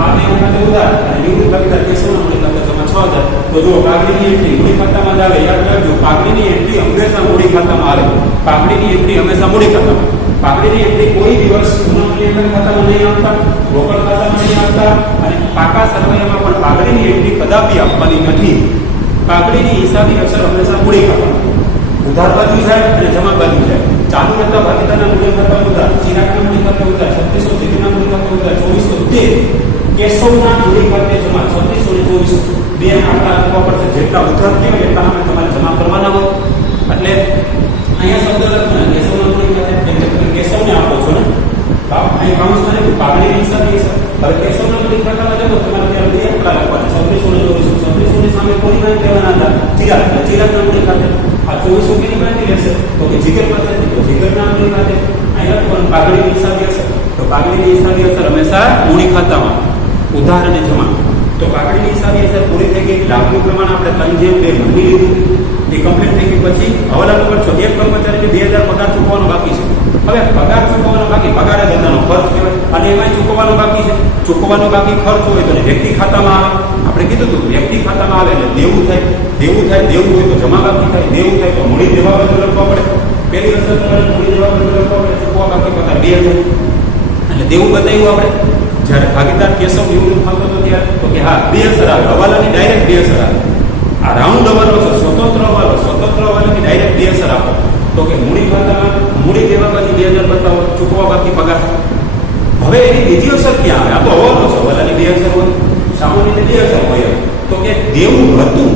આ બે ખાતે ઉધાર અને નિવૃત્ત ભાગીદાર કેશવના મૂડી ખાતે જમા 6000. તો જો પાઘડીની એન્ટ્રી મૂડી ખાતામાં જ આવે. યાદ રાખજો, પાઘડીની એન્ટ્રી હંમેશા મૂડી ખાતામાં આવે. પાઘડીની એન્ટ્રી હંમેશા મૂડી ખાતામાં. પાઘડીની એન્ટ્રી કોઈ દિવસ જૂના મૂલ્યાંકન ખાતામાં નહીં આવતા, રોકડ ખાતામાં નહીં આવતા અને પાકા સરવૈયામાં પણ પાઘડીની એન્ટ્રી કદાપી આપવાની નથી. પાઘડીની હિસાબી અસર હંમેશા મૂડી ખાતામાં. ઉધાર બાજુ જાય અને જમા બાજુ જાય. ચાલુ રહેતા ભાગીદારના મૂડી ખાતા ઉધાર, ચિરાગના મૂડી ખાતા ઉધાર, 3600 જીગરના મૂડી ખાતા ઉધાર, 2400 કેશવના મૂડી ખાતે જમા. 3600 અને 2400 બે આંકડા આપવા પડશે. જેટલા ઉધાર કહેવાય એટલા તમારે જમા કરવાના હોય. એટલે અહીંયા શબ્દ લખવાના કેશવના મૂડી ખાતે, કેમ કે તમે કેશવને આપો છો ને, અહીં કાઉન્સમાં ને પાઘડીની હિસાબી અસર. હવે કેશવના મૂડી ખાતામાં જાઓ તમારે ત્યાં બે આંકડા લખવાના. 3600 અને 2400. 3600 ની સામે કોની પાસે લેવાના હતા? ચિરાગના મૂડી ખાતે. આ 2400 કેની પાસેથી લેશે? તો કે જીગર પાસેથી. તો જીગરના મૂડી ખાતે અહીં લખવાનું પાઘડીની હિસાબી અસર. તો પાઘડીની હિસાબી અસર હંમેશા મૂડી ખાતામાં. ઉધાર અને જમા. તો પાઘડીની હિસાબી અસર પૂરી થઈ ગઈ. લાભનું પ્રમાણ આપણે 3/2 માની લીધું. એ કમ્પ્લીટ થઈ ગઈ. પછી હવાલા નંબર 6. એક કર્મચારીને 2000 પગાર ચૂકવવાનો બાકી છે. હવે પગાર ચૂકવવાનો બાકી, પગાર જ ધંધાનો ખર્ચ કહેવાય અને એમાં ચૂકવવાનો બાકી છે. ચૂકવવાનો બાકી ખર્ચ હોય તો વ્યક્તિ ખાતામાં આવે. આપણે કીધું હતું વ્યક્તિ ખાતામાં આવે એટલે દેવું થાય. દેવું હોય તો જમા બાકી થાય. દેવું થાય તો મૂડી દેવા બાજુ લખવા પડે. પહેલી અસર તમારે મૂડી દેવા બાજુ લખવા પડે. ચૂકવા બાકી પગાર 2000 એટલે દેવું બતાવ્યું આપણે. જ્યારે ભાગીદાર કેશવ નિવૃત્ત થતો હતો ત્યારે તો કે હા 2 અસર આવે. હવાલાની ડાયરેક્ટ 2 અસર આવે. આ રાઉન્ડ હવાલો છે, સ્વતંત્ર હવાલાની ડાયરેક્ટ 2 અસર આપો. તો કે મૂડી ખાતામાં મૂડી દેવા બાજુ 2000 બતાવો, ચૂકવા બાકી પગાર. હવે એની બીજી અસર ક્યાં આવે? આ તો હવાલો છે, હવાલાની 2 અસર હોય. સામાન્ય રીતે 2 અસર હોય. તો કે દેવું હતું,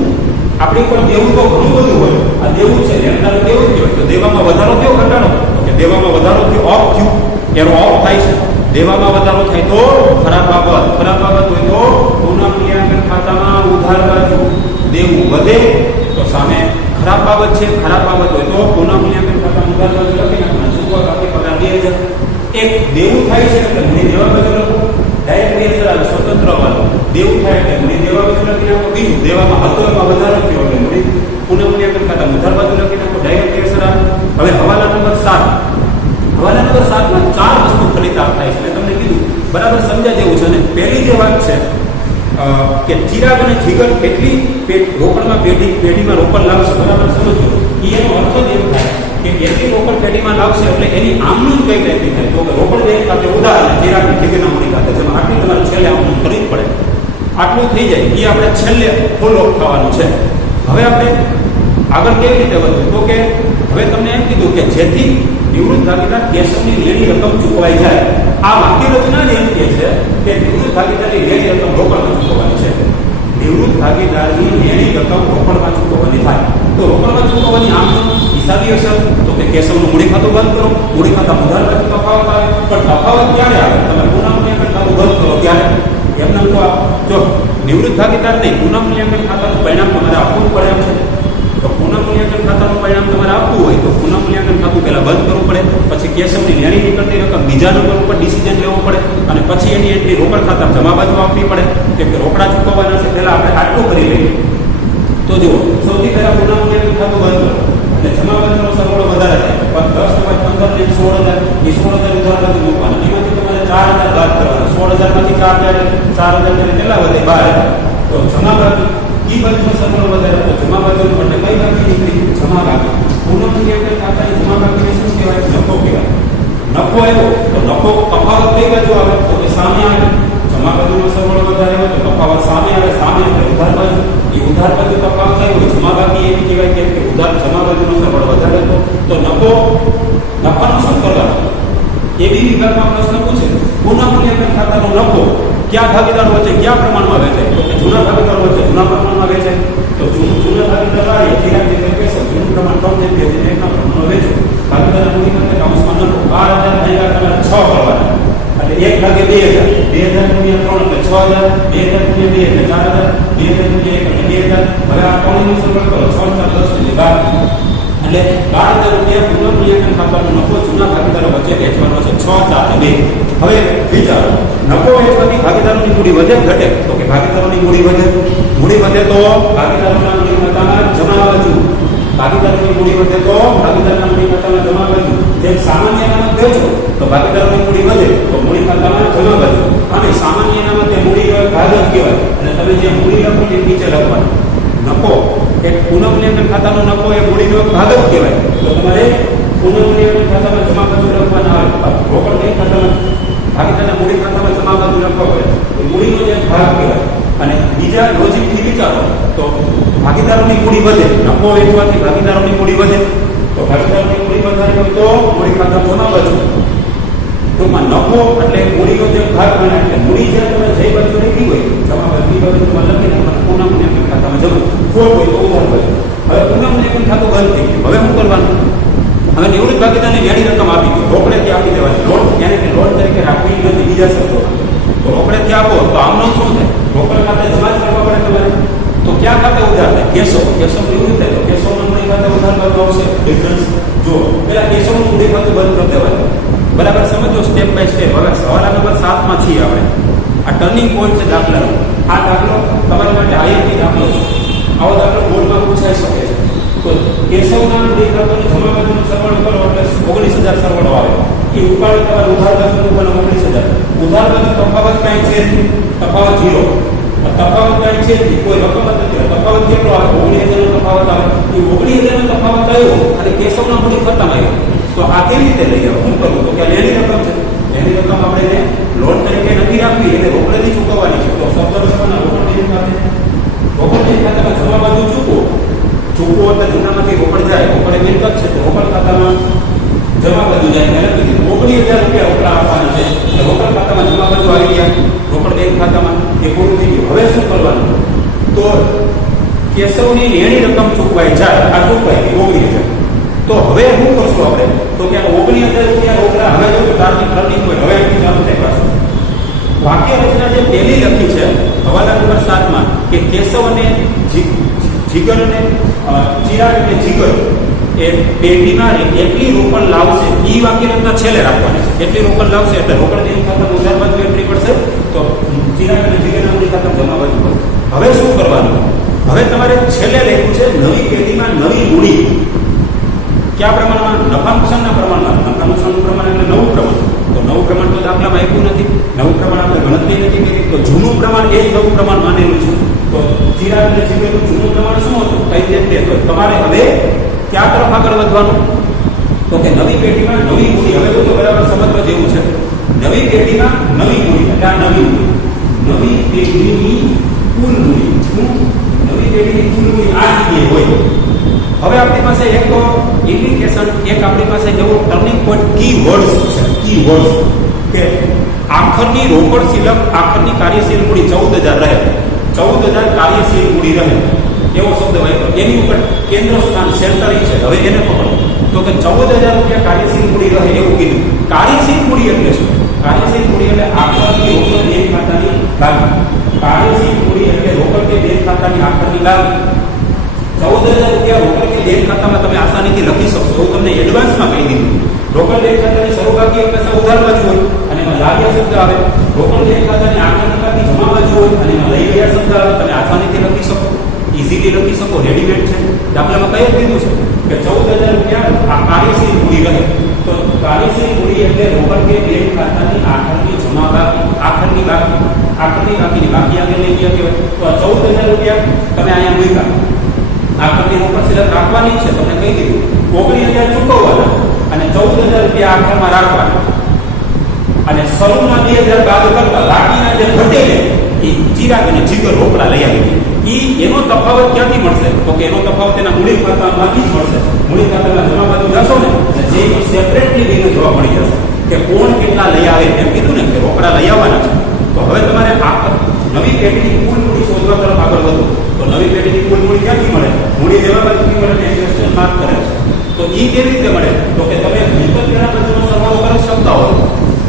આપણી પર દેવું તો ઘણું બધું હોય. આ દેવું છે, લેણદારનું દેવું કહેવાય. તો દેવામાં વધારો થયો, ઘટાડો? તો કે દેવામાં વધારો થયો, ઓફ થયું. એનો ઓફ થાય છે. દેવામાં વધારો થાય તો ખરાબ બાબત હોય તો પુનઃ મૂલ્યાંકન ખાતામાં ઉધાર બાજુ દેવું વધે તો સામે ખરાબ બાબત છે. ખરાબ બાબત હોય તો પુનઃ મૂલ્યાંકન ખાતામાં ઉધાર બાજુ લખી નાખવાના. ચૂકવા બાકી પગાર 2000. એક દેવું થાય છે એટલે મૂડી દેવા બાજુ લખો. ડાયરેક્ટ 2 અસર આવે. સ્વતંત્ર વાળો દેવું થાય એટલે મૂડી દેવા બાજુ લખી નાખો. બીજું દેવામાં હતો એમાં વધારો થયો એટલે મૂડી પુનઃ મૂલ્યાંકન ખાતામાં ઉધાર બાજુ લખી નાખો. ડાયરેક્ટ 2 અસર આવે. હવે હવાલા નંબર 7. હવાલા નંબર 7 માં 4 વસ્તુ ફલિતાર્થ થાય છે. મેં તમને કીધું બરાબર સમજ્યા જેવું છે ને. પહેલી જે વાત છે કે ચિરાગ અને જીગર કેટલી રોકડમાં પેઢીમાં રોકડ લાવશે, બરાબર સમજો. એનો અર્થ જ એમ થાય કે એટલી રોકડ પેઢીમાં લાવશે એટલે એની આમનું કઈ રીતે થાય? તો કે રોકડ બેંક ખાતે ઉધાર અને ચિરાગ અને જીગરના મૂડી ખાતે જેમાં આટલી તમારે છેલ્લે આમનું કરવી પડે. આટલું થઈ જાય એ આપણે છેલ્લે ફોલ ઓફ થવાનું છે. હવે આપણે આગળ કેવી રીતે વધવું? તો કે હવે તમને એમ કીધું કે જેથી નિવૃત્ત ભાગીદાર કેશવની લેણી રકમ ચૂકવાઈ જાય. આ વાક્ય રચના જ એમ કહે છે કે નિવૃત્ત ભાગીદારની લેણી રકમ રોકડમાં ચૂકવવાની છે. નિવૃત્ત ભાગીદારની લેણી રકમ રોકડમાં ચૂકવવાની થાય. તો રોકડમાં ચૂકવવાની આમ તો હિસાબી અસર તો કે કેશવનું મૂડી ખાતું બંધ કરો, મૂડી ખાતામાં ઉધાર બાજુ તફાવત આવે, પણ તફાવત ક્યારે આવે? તમે પુનઃમૂલ્યાંકન ખાતું બંધ કરો ત્યારે. એમને તો જો નિવૃત્ત ભાગીદાર નહીં, પુનઃમૂલ્યાંકન ખાતાનું પરિણામ તમારે આપવું પડે એમ છે. તો પુનઃમૂલ્યાંકન ખાતાનું પરિણામ તમારે આપવું હોય તો પુનઃમૂલ્યાંકન ખાતું પહેલા બંધ કરવું પડે, પછી કેશવની લેણી નીકળતી રકમ બીજા નંબર ઉપર ડિસિઝન લેવું પડે, અને પછી એની એન્ટ્રી રોકડ ખાતામાં જમા બાજુ આપવી પડે. કેમ કે રોકડા ચૂકવવાના છે પહેલા આપણે આટલું કરી લઈએ. તો જુઓ, સૌથી પહેલા પુનઃમૂલ્યાંકન ખાતું બંધ કરો એટલે જમા બાજુનો સરવાળો વધારે થાય. 10 + 15 = 16,000. એ 16,000 ઉધાર બાજુ મૂકવાના. એમાંથી તમારે 4,000 બાદ કરવાના. 16,000 માંથી 4,000 કેટલા વધે? 12,000. તો જમા બાજુ એ બાજુનો સરવાળો વધારે તો જમા બાજુ એટલે કઈ બાકી નીકળી? જમા બાકી. પુનઃમૂલ્યાંકન ખાતાની જમા બાકીને શું કહેવાય? નફો કહેવાય. નફો આવ્યો તો નફો તફાવત કઈ બાજુ આવે? તો કે સામે આવે. જમા બાજુનો સરવાળો વધારે હોય તો તફાવત સામે આવે. સામે એટલે ઉધાર બાજુ. એ ઉધાર બાજુ તફાવત આવ્યો જમા બાકી એવી કહેવાય કેમ કે ઉધાર જમા બાજુનો સરવાળો વધારે હતો. તો નફાનું શું કરવાનું? એબી વિભાગમાં પ્રશ્ન પૂછે પુનઃમૂલ્યાંકન ખાતાનો નફો કયા ભાગીદારો વચ્ચે કયા પ્રમાણમાં વેચાય? તો કે જૂના ભાગીદારો વચ્ચે જૂના પ્રમાણમાં વેચાય. તો જૂના ભાગીદાર આવે ચિરાગ રીતે કેશવ જૂનું પ્રમાણ 3 છે એકના પ્રમાણમાં વેચો. ભાગીદારના મૂડી માટે કાઉન્સમાં નફો 12,000 તમારે 6 કરવાના એટલે 1 ભાગે 2,000. 2,000 × 3 એટલે 6,000. 2,000 × 2 એટલે 4,000. 2,000 × 1 એટલે 2,000. હવે આ ત્રણનું સરળ કરો 6 × 10 એટલે 12. એટલે 12,000 રૂપિયા પુનઃમૂલ્યાંકન ખાતાનો નફો જૂના ભાગીદારો વચ્ચે વેચવાનો છે 6,4,2. હવે વિચારો, નફો વેચવાથી ભાગીદારોની મૂડી વધે ઘટે? તો કે ભાગીદારોની મૂડી વધે. મૂડી વધે તો ભાગીદારોના મૂડી ખાતામાં જમા બાજુ. ભાગીદારોની મૂડી વધે તો ભાગીદારના મૂડી ખાતામાં જમા બાજુ. જેમ સામાન્ય અનામત વેચો તો ભાગીદારોની મૂડી વધે તો મૂડી ખાતામાં જમા બાજુ. અને સામાન્ય અનામત એ મૂડી ભાગ જ કહેવાય. અને તમે જે મૂડી લખો એ નીચે લખવાનું. નફો એક પુનઃમૂલ્યાંકન ખાતાનો નફો એ મૂડીનો ભાગ જ કહેવાય. તો તમારે પુનઃમૂલ્યાંકન ખાતામાં જમા બાજુ લખવાના આવે. રોકડ બેંક ખાતામાં ભાગીદારના મૂડી ખાતામાં જમા બાજુ લખવા પડે તો મૂડીનો જે ભાગ કહેવાય. અને બીજા લોજિકથી વિચારો તો ભાગીદારોની મૂડી વધે, નફો વેચવાથી ભાગીદારોની મૂડી વધે. તો ભાગીદારોની મૂડી વધારે હોય તો મૂડી ખાતામાં જમા બાજુ. ટૂંકમાં નફો એટલે મૂડીનો જે ભાગ બને એટલે મૂડી જે તમે જે બાજુ લખી હોય જમા બાજુ એ બાજુ તમારે લખીને પુનઃમૂલ્યાંકન ખાતામાં જમા. ખોટ હોય તો ઉધાર બાજુ. હવે પુનઃમૂલ્યાંકન ખાતું બંધ થઈ ગયું. હવે શું કરવાનું? હવે નિવૃત્ત ભાગીદારને લેણી રકમ આપી દો, રોકડેથી આપી દેવાની. લોન એને કે લોન તરીકે રાખવી નથી બીજા શબ્દોમાં. તો રોકડેથી આપો તો આમનો શું થાય? રોકડ ખાતે જમા જ કરવા પડે તમારે. તો ક્યાં ખાતે ઉધાર થાય? કેશવ નિવૃત્ત થાય તો કેશવનું મૂડી ખાતે ઉધાર બાજુ આવશે. ડિફરન્સ જો પેલા કેશવનું મૂડી ખાતું બંધ કરી દેવાનું. બરાબર સમજો સ્ટેપ બાય સ્ટેપ. હવે સવાલ નંબર 7 માં છીએ આપણે. આ ટર્નિંગ પોઈન્ટ છે દાખલાનો. આ દાખલો તમારા માટે આઈએમપી દાખલો છે. આવો દાખલો બોર્ડમાં પૂછાઈ શકે છે. તો કેશવના મૂડી ખાતાનો જમા બાજુનો સરવાળો કરો એટલે 19,000 સરવાળો આવે. એ ઉપાડી તમારે ઉધાર બાજુનું બને 19,000. ઉધાર બાજુ તફાવત કાંઈ છે? તફાવત 0. તફાવત કાંઈ છે? કોઈ રકમ જ નથી. તફાવત કેટલો આવે? 19,000 નો તફાવત આવે. એ 19,000 નો તફાવત આવ્યો અને કેશવના મૂડી ખાતામાં આવ્યો. તો આ કેવી રીતે લઈ આવે? શું કરવું? તો કે લેણી રકમ છે. લેણી રકમ આપણે લોન તરીકે નથી રાખવી, એને રોકડેથી ચૂકવવાની છે. તો શબ્દ લખવાના રોકડ બેંક ખાતે. રોકડ બેંક ખાતામાં જમા બાજુ ચૂકવો એટલે જૂનામાંથી રોકડ જાય. રોકડ મિલકત છે તો રોકડ ખાતામાં જમા બાજુ જાય. મેં લખી દીધું 19,000 રૂપિયા રોકડા આપવાના છે. રોકડ ખાતામાં જમા બાજુ આવી ગયા. રોકડ બેંક ખાતામાં એ પૂરું થઈ ગયું. હવે શું કરવાનું? તો કેશવની લેણી રકમ ચૂકવાઈ જાય. આ ચૂકવાઈ 19,000. તો હવે શું કરશું આપણે? તો કે 19,000 રૂપિયા રોકડા હવે જો ટર્નિંગ હોય હવે એની ચાલુ થાય પાછું. વાક્ય રચના જે પહેલી લખી છે હવાલા નંબર 7 માં કે કેશવ અને જીગર અને ચિરાગ અને જીગર એ પેઢીમાં એટલી રોકડ લાવશે. એ વાક્ય રચના છેલ્લે રાખવાની છે. એટલી રોકડ લાવશે એટલે રોકડ બેંક ખાતામાં ઉધાર બાજુ એન્ટ્રી પડશે. તો ચિરાગ અને જીગરના મૂડી ખાતામાં જમા બાજુ પડશે. હવે શું કરવાનું? હવે તમારે છેલ્લે લખ્યું છે નવી પેઢીમાં નવી મૂડી. કયા પ્રમાણમાં? નફા નુકસાનના પ્રમાણમાં. નફા નુકસાનનું પ્રમાણ એટલે નવું પ્રમાણ. તો નવું પ્રમાણ તો દાખલામાં આપ્યું નથી. નવું પ્રમાણ આપણે ગણતરી નથી કરી. તો જૂનું પ્રમાણ એ જ નવું પ્રમાણ માનેલું છે. તો ચિરાગ અને જીગરનું જૂનું પ્રમાણ શું હતું? કઈ તો તમારે હવે ક્યાં તરફ આગળ વધવાનું? તો કે નવી પેઢીમાં નવી મૂડી. હવે તો બરાબર સમજવા જેવું છે. નવી પેઢીમાં નવી મૂડી એટલે આ નવી મૂડી. નવી પેઢીની કુલ મૂડી. નવી પેઢીની કુલ મૂડી આ જગ્યાએ હોય. હવે આપણી પાસે એક તો ઇન્ડિકેશન, એક આપણી પાસે જેવો ટર્નિંગ પોઈન્ટ કી વર્ડ્સ છે. કી વર્ડ્સ કે આખરની રોકડ સિલક આખરની કાર્યશીલ મૂડી 14,000 રહે. 14,000 કાર્યશીલ મૂડી રહે એવો શબ્દ વાપરો. એની ઉપર કેન્દ્ર સ્થાન સેન્ટર છે. હવે એને પકડો તો કે 14,000 રૂપિયા કાર્યશીલ મૂડી રહે એવું કીધું. કાર્યશીલ મૂડી એટલે શું? કાર્યશીલ મૂડી એટલે આખરની રોકડ બેંક ખાતાની બાકી. કાર્યશીલ મૂડી એટલે રોકડ કે બેંક ખાતાની આખરની બાકી. 14,000 રૂપિયા રોકડ કે બેંક ખાતામાં તમે આસાનીથી લખી શકશો. હું તમને એડવાન્સમાં કહી દીધું. રોકડ બેંક ખાતાની શરૂ બાકી હંમેશા ઉધાર બાજુ હોય અને એમાં લાવ્યા શબ્દ આવે. રોકડ બેંક ખાતાની આખરની બાકી જમા બાજુ હોય અને એમાં લઈ ગયા શબ્દ આવે. તમે આસાનીથી લખી શકો, ઇઝીલી લખી શકો. રેડીમેડ છે. દાખલામાં કઈ કીધું છે કે 14,000 રૂપિયા આ કાર્યશીલ મૂડી રહે. તો કાર્યશીલ મૂડી એટલે રોકડ કે બેંક ખાતાની આખરની જમા બાકી, આખરની બાકીની બાકી આગળ લઈ ગયા કહેવાય. તો આ 14,000 રૂપિયા તમે અહીંયા મૂક્યા. આખરની રોકડ સિલક રાખવાની છે. તમને કહી દીધું 19,000 ચૂકવવાના અને 14,000 રૂપિયા આખરમાં રાખવાના અને શરૂના 2,000 બાદ કરતા બાકીના જે ઘટે એ ચિરાગ અને જીગર રોકડા લઈ આવી. એનો તફાવત ક્યાંથી મળશે? તો કે એનો તફાવત એના મૂડી ખાતામાંથી જ મળશે. મૂડી ખાતામાં જમા બાજુ જશો ને જે સેપરેટલી લઈને જોવા મળી જશે કે કોણ કેટલા લઈ આવે. એમ કીધું ને કે રોકડા લઈ આવવાના છે. તો હવે તમારે નવી પેઢીની કુલ મૂડી શોધવા તરફ આગળ વધો. તો નવી પેઢીની કુલ મૂડી ક્યાંથી મળે? મૂડી દેવા બાજુથી મળે ને ક્વેશ્ચન માર્ક કરે છે. તો એ કેવી રીતે મળે? તો કે તમે મિલકત તેના બાજુનો સરવાળો કરી શકતા હો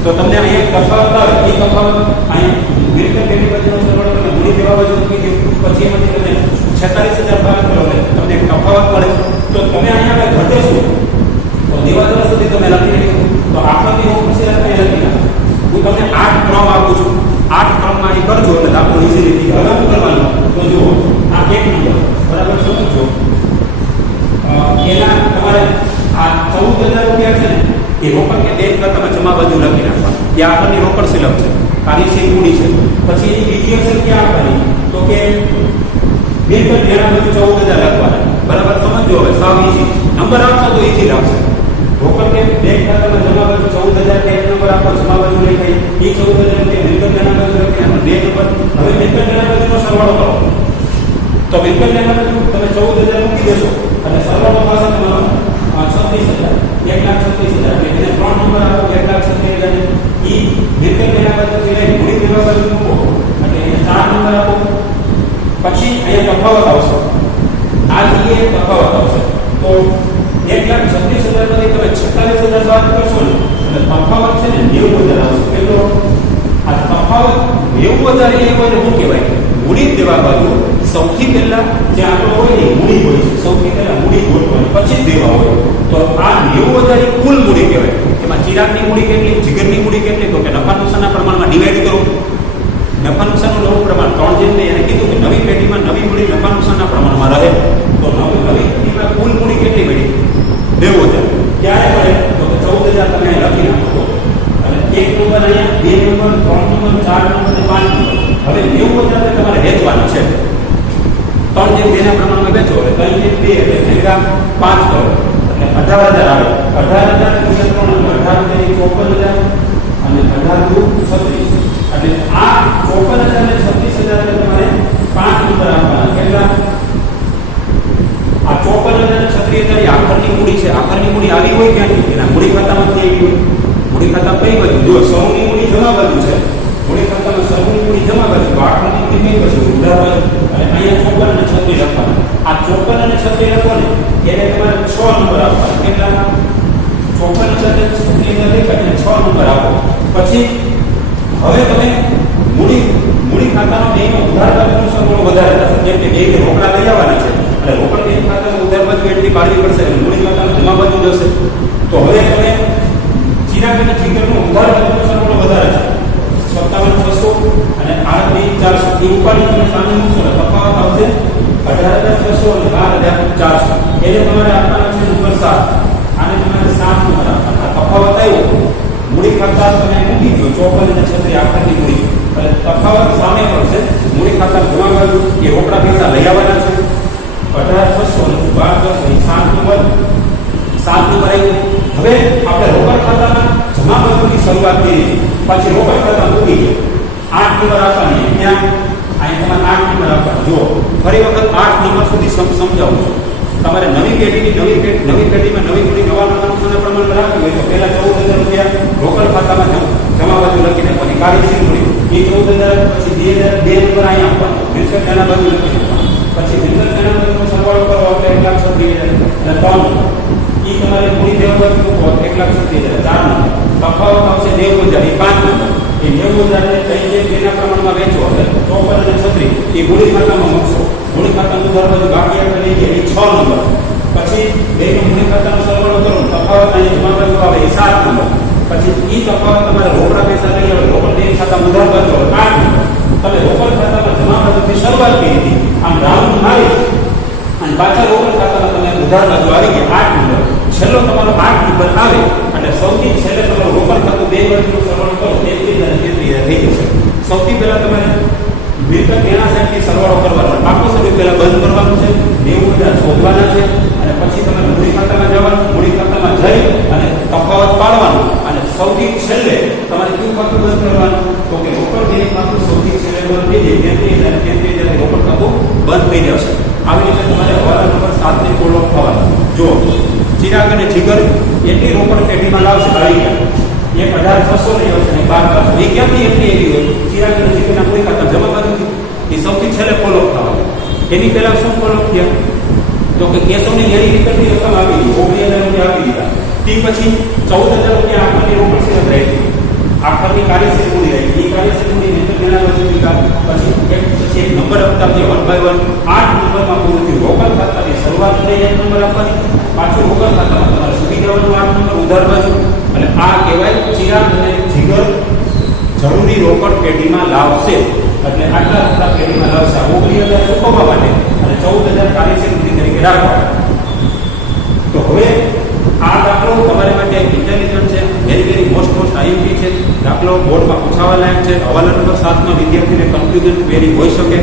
તો તમને અહીંયા તફાવત આવે. એ તફાવત અહીંયા મિલકત તેની બાજુનો સરવાળો તમે મૂડી દેવા બાજુ મૂકી દો. પછી એમાંથી તમે 46,000 બાદ કરો એટલે તમને તફાવત મળે. તો તમે અહીંયા કઈ ઘટે શું? તો દેવા દ્વારા સુધી તમે લખી નાખો. તો આખરની રોકડ સિલક લખી નાખો. હું તમને 8 ક્રમ આપું છું. 8 ક્રમમાં એ કરજો એટલે દાખલો ઈઝીલી થઈ જાય. હવે શું કરવાનું? તો જુઓ આ એક નંબર બરાબર સમજો. એના તમારે આ 14,000 રૂપિયા છે ને એ રોકડ કે બેંક ખાતામાં જમા બાજુ લખી નાખવાનું. ત્યાં આખરની રોકડ સિલક છે, કાર્યશીલ મૂડી છે. પછી એની બીજી અસર ક્યાં આપવાની? તો કે બેંક તેના બાજુ 14,000 લખવાના. બરાબર સમજો. હવે સાવ ઈઝી નંબર આપશો તો ઈઝી લાગશે. રોકડ કે બેંક ખાતામાં જમા બાજુ 14,000 કે એક નંબર આપો, જમા બાજુ લઈ ગઈ એ 14,000 કે મિલકત તેના બાજુ લખી નાખો બે નંબર. હવે મિલકત તેના બાજુનો સરવાળો કરો. તો મિલકત તેના બાજુ તમે 14,000 મૂકી દેશો અને સરવાળો પાસે તમારો 36,000 1,36,000 એટલે 3 નંબર આપો 1,36,000 એ મિલકત તેના બાજુથી લઈ મૂડી દેવા બાજુ મૂકો એટલે એને 4 નંબર આપો. પછી અહીંયા તફાવત આવશે. આ જે તફાવત આવશે તો 1,36,000 માંથી તમે 46,000 બાદ કરશો ને એટલે તફાવત છે ને 90,000 આવશે. કેટલો? આ તફાવત 90,000 એ કોઈને શું કહેવાય? મૂડી દેવા બાજુ સૌથી પહેલા જે આંકડો હોય એ મૂડી હોય છે. સૌથી પહેલા મૂડી ગોઠવવાની પછી જ દેવા હોય. તો આ 90,000 એ કુલ મૂડી કહેવાય. એમાં ચિરાગની મૂડી કેટલી, જીગરની મૂડી કેટલી? તો કે નફા નુકસાનના પ્રમાણમાં ડિવાઈડ કરો. નફા નુકસાનનું નવું પ્રમાણ 3 જેમ એને કીધું કે નવી પેઢીમાં નવી મૂડી નફા નુકસાનના પ્રમાણમાં રહે. તો નવી પેઢીમાં કુલ મૂડી કેટલી મળી? 90,000. ક્યારે મળે? તો 14,000 તમે અહીં લખી નાખો અને એક નંબર અહીંયા, બે નંબર, 3 નંબર, 4 નંબર અને 5 નંબર. હવે 90,000 તમારે વેચવાના છે. 3 જેમ 2 ના પ્રમાણમાં વેચો એટલે 3 જેમ 2 એટલે ભેગા 5 કરો એટલે 18,000 આવે. 18,000 ગુણ્યા 3 એટલે 18,000 54,000 અને 18 × 36 એટલે આ 54,000 ને 36,000 તમારે 5 નંબર આપવાના. કેટલા? આ 54,000 ને 36,000 આખરની મૂડી છે. આખરની મૂડી આવી હોય ક્યાંથી? એના મૂડી ખાતામાંથી આવી હોય. મૂડી ખાતા કઈ બાજુ? જો સૌની મૂડી જમા બાજુ છે. મૂડી ખાતામાં સૌની મૂડી જમા બાજુ તો આખરની મૂડી કઈ બાજુ? ઉધાર બાજુ. અને અહીંયા 54 અને 36 લખવાના. આ 54 અને 36 લખો ને એને તમારે 6 નંબર આપવાના. કેટલા? 54 અને 36 લખીને 6 નંબર આપો. પછી હવે તમે મૂડી ખાતાનો બેંકનો ઉધાર બાજુનો સરવાળો વધારે થશે. જેમ કે બેંકે રોકડા લઈ આવવાના છે એટલે રોકડ બેંક ખાતામાં ઉધાર બાજુ એટલી પાડવી પડશે એટલે મૂડી ખાતામાં જમા બાજુ જશે. તો હવે તમે ચિરાગ અને જીગરનો ઉધાર બાજુનો સરવાળો વધારે છે 57,600 અને 8,400 એ ઉપાડી તમે સામે મૂકશો એટલે તફાવત આવશે 18,600 અને 12,400. એને તમારે આપવાના છે નંબર 7. આને તમારે 7 નંબર આપવાના. આ તફાવત આવ્યો મૂડી ખાતા તમે મૂકી દો 54 અને 36 આખરની મૂડી એટલે તફાવત સામે પડશે. મૂડી ખાતા જમા બાજુ એ રોકડા પૈસા લઈ આવવાના છે 18,600 અને 12,400 7 નંબર આવ્યો. હવે આપણે રોકડ ખાતામાં જમા બાજુની શરૂઆત કરી પછી રોકડ ખાતા મૂકી દો 8 નંબર આપવાની. ત્યાં અહીં તમારે 8 નંબર આપવાના. જુઓ ફરી વખત 8 નંબર સુધી સમજાવું છું. તમારે નવી પેઢીમાં નવી મૂડી નવા નુકસાનના પ્રમાણમાં રાખવી હોય તો પહેલા 14,000 રૂપિયા રોકડ ખાતામાં જમા બાજુ લખીને પછી કાર્યશીલ મૂડી એ 14,000 પછી 2,000 2 નંબર અહીંયા આપવાનો. મિલકત બાજુ લખી નાખવાનું. પછી જનરલ તેના સરવાળો કરો એટલે 1,36,000 અને 3 એ તમારે પૂરી દેવા બાજુ મૂકો 1,36,000 4 નંબર. તફાવત આવશે 90,000 એ 5 નંબર. એ 90,000 ને તેના પ્રમાણમાં વેચો એટલે 54 અને 36 એ મૂડી ખાતામાં મૂકશો. મૂડી ખાતાનું દર બાજુ બાકી આપણે લઈ ગયા એ 6 નંબર. પછી બેનો મૂડી ખાતાનો સરવાળો કરો તફાવત અહીં જમા બાજુ આવે એ 7 નંબર. પછી એ તફાવત તમારે રોકડા પૈસા લઈ આવે રોકડ બેંક ખાતા ઉધાર બાજુ આવે 8 નંબર. તમે રોકડ ખાતામાં જમા બાજુથી શરૂઆત કરી હતી આમ રાઉન્ડ મારી અને પાછા રોકડ ખાતામાં તમે ઉધાર બાજુ આવી ગયા 8 નંબર. છેલ્લો તમારો 8 નંબર આવે એટલે સૌથી છેલ્લે તમારું રોકડ ખાતું બે બાજુનો સરવાળો કરો 33,000 અને 33,000 થઈ જશે. સૌથી પહેલા તમારે મિલકત દેણા સાઈડથી સરવાળો કરવાનો પાકો સર્વે પહેલા બંધ કરવાનું છે 90,000 શોધવાના છે અને પછી તમે મૂડી ખાતામાં જવાનું મૂડી ખાતામાં જઈ અને તફાવત પાડવાનો અને સૌથી છેલ્લે તમારે કયું ખાતું બંધ કરવાનું તો કે રોકડ દેણી ખાતું સૌથી છેલ્લે બંધ થઈ જાય 33,000 રોકડ ખાતું બંધ થઈ જશે. આવી રીતે તમારે હવાલા નંબર 7 ને ફોલો થવાનું. જો ચિરાગ અને જીગર એટલી રોકડ પેઢીમાં લાવશે આવી ગયા 1,600 લઈ આવશે ને 12,000 એ ક્યાંથી એટલી એવી હોય ચિરાગ અને જીગરના કોઈ ખાતા જમા બાજુથી એ સૌથી છેલ્લે ફોલો થવાનું. એની પહેલા શું ફોલો થયા તો કે કેશવની એની રીતની રકમ આવી ગઈ 19,000 રૂપિયા આપી દીધા. તે પછી 14,000 રૂપિયા આખરની રોકડ સિરત રહી આખરની કાર્યશીલ મૂડી રહી એ કાર્યશીલ મૂડી નીચે તેના બાજુ પછી એક નંબર આપતા જે 1 by 1 8 નંબરમાં પૂરું થયું. રોકડ ખાતાની શરૂઆત થઈ 1 નંબર આપવાની પાછું રોકડ ખાતામાં તમારે સુકી જવાનું 8 નંબર ઉધાર બાજુ અને આ કહેવાય ચિરાગ અને જીગર જરૂરી રોકડ પેઢીમાં લાવશે એટલે આટલા રોકડા પેઢીમાં લાવશે 19,000 ચૂકવવા માટે અને 14,000 કાર્યશીલ મૂડી તરીકે રાખવા. તો હવે આ દાખલો તમારી માટે ઇન્ટેલિજન્ટ છે વેરી મોસ્ટ આઈએમપી છે. દાખલો બોર્ડમાં પૂછાવા લાયક છે. હવાલા નંબર 7 માં વિદ્યાર્થીને કન્ફ્યુઝન વેરી હોઈ શકે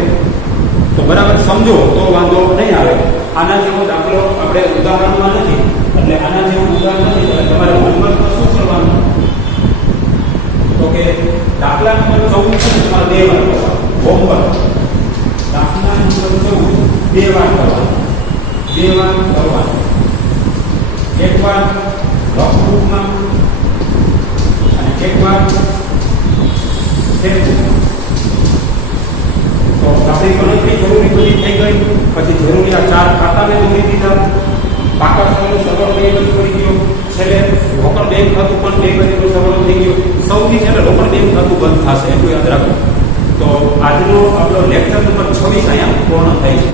તો બરાબર સમજો તો વાંધો નહીં આવે. આના જેવો દાખલો આપણે ઉદાહરણમાં નથી એટલે આના જેવું ઉદાહરણ નથી એટલે તમારે હોમવર્કમાં શું કરવાનું તો કે દાખલા નંબર 14 છે તમારે 2 વાર કરવાનું હોમવર્ક. દાખલા નંબર 14 2 વાર કરવાનું 2 વાર કરવાનું. એકવાર રફબુકમાં અને એકવાર ચેકબુકમાં. તો આપણી ગણતરી જરૂરી બધી થઈ ગઈ. પછી જરૂરી આ 4 ખાતાને દોરી દીધા. પાકા સર્વેનો સરવાળો બે બાજુ કરી ગયો. છેલ્લે રોકડ બેંક ખાતું પણ બે બાજુનો સરવાળો થઈ ગયો. સૌથી છેલ્લે રોકડ બેંક ખાતું બંધ થશે એટલું યાદ રાખો. તો આજનો આપણો લેક્ચર નંબર 26 અહીંયા પૂર્ણ થાય છે.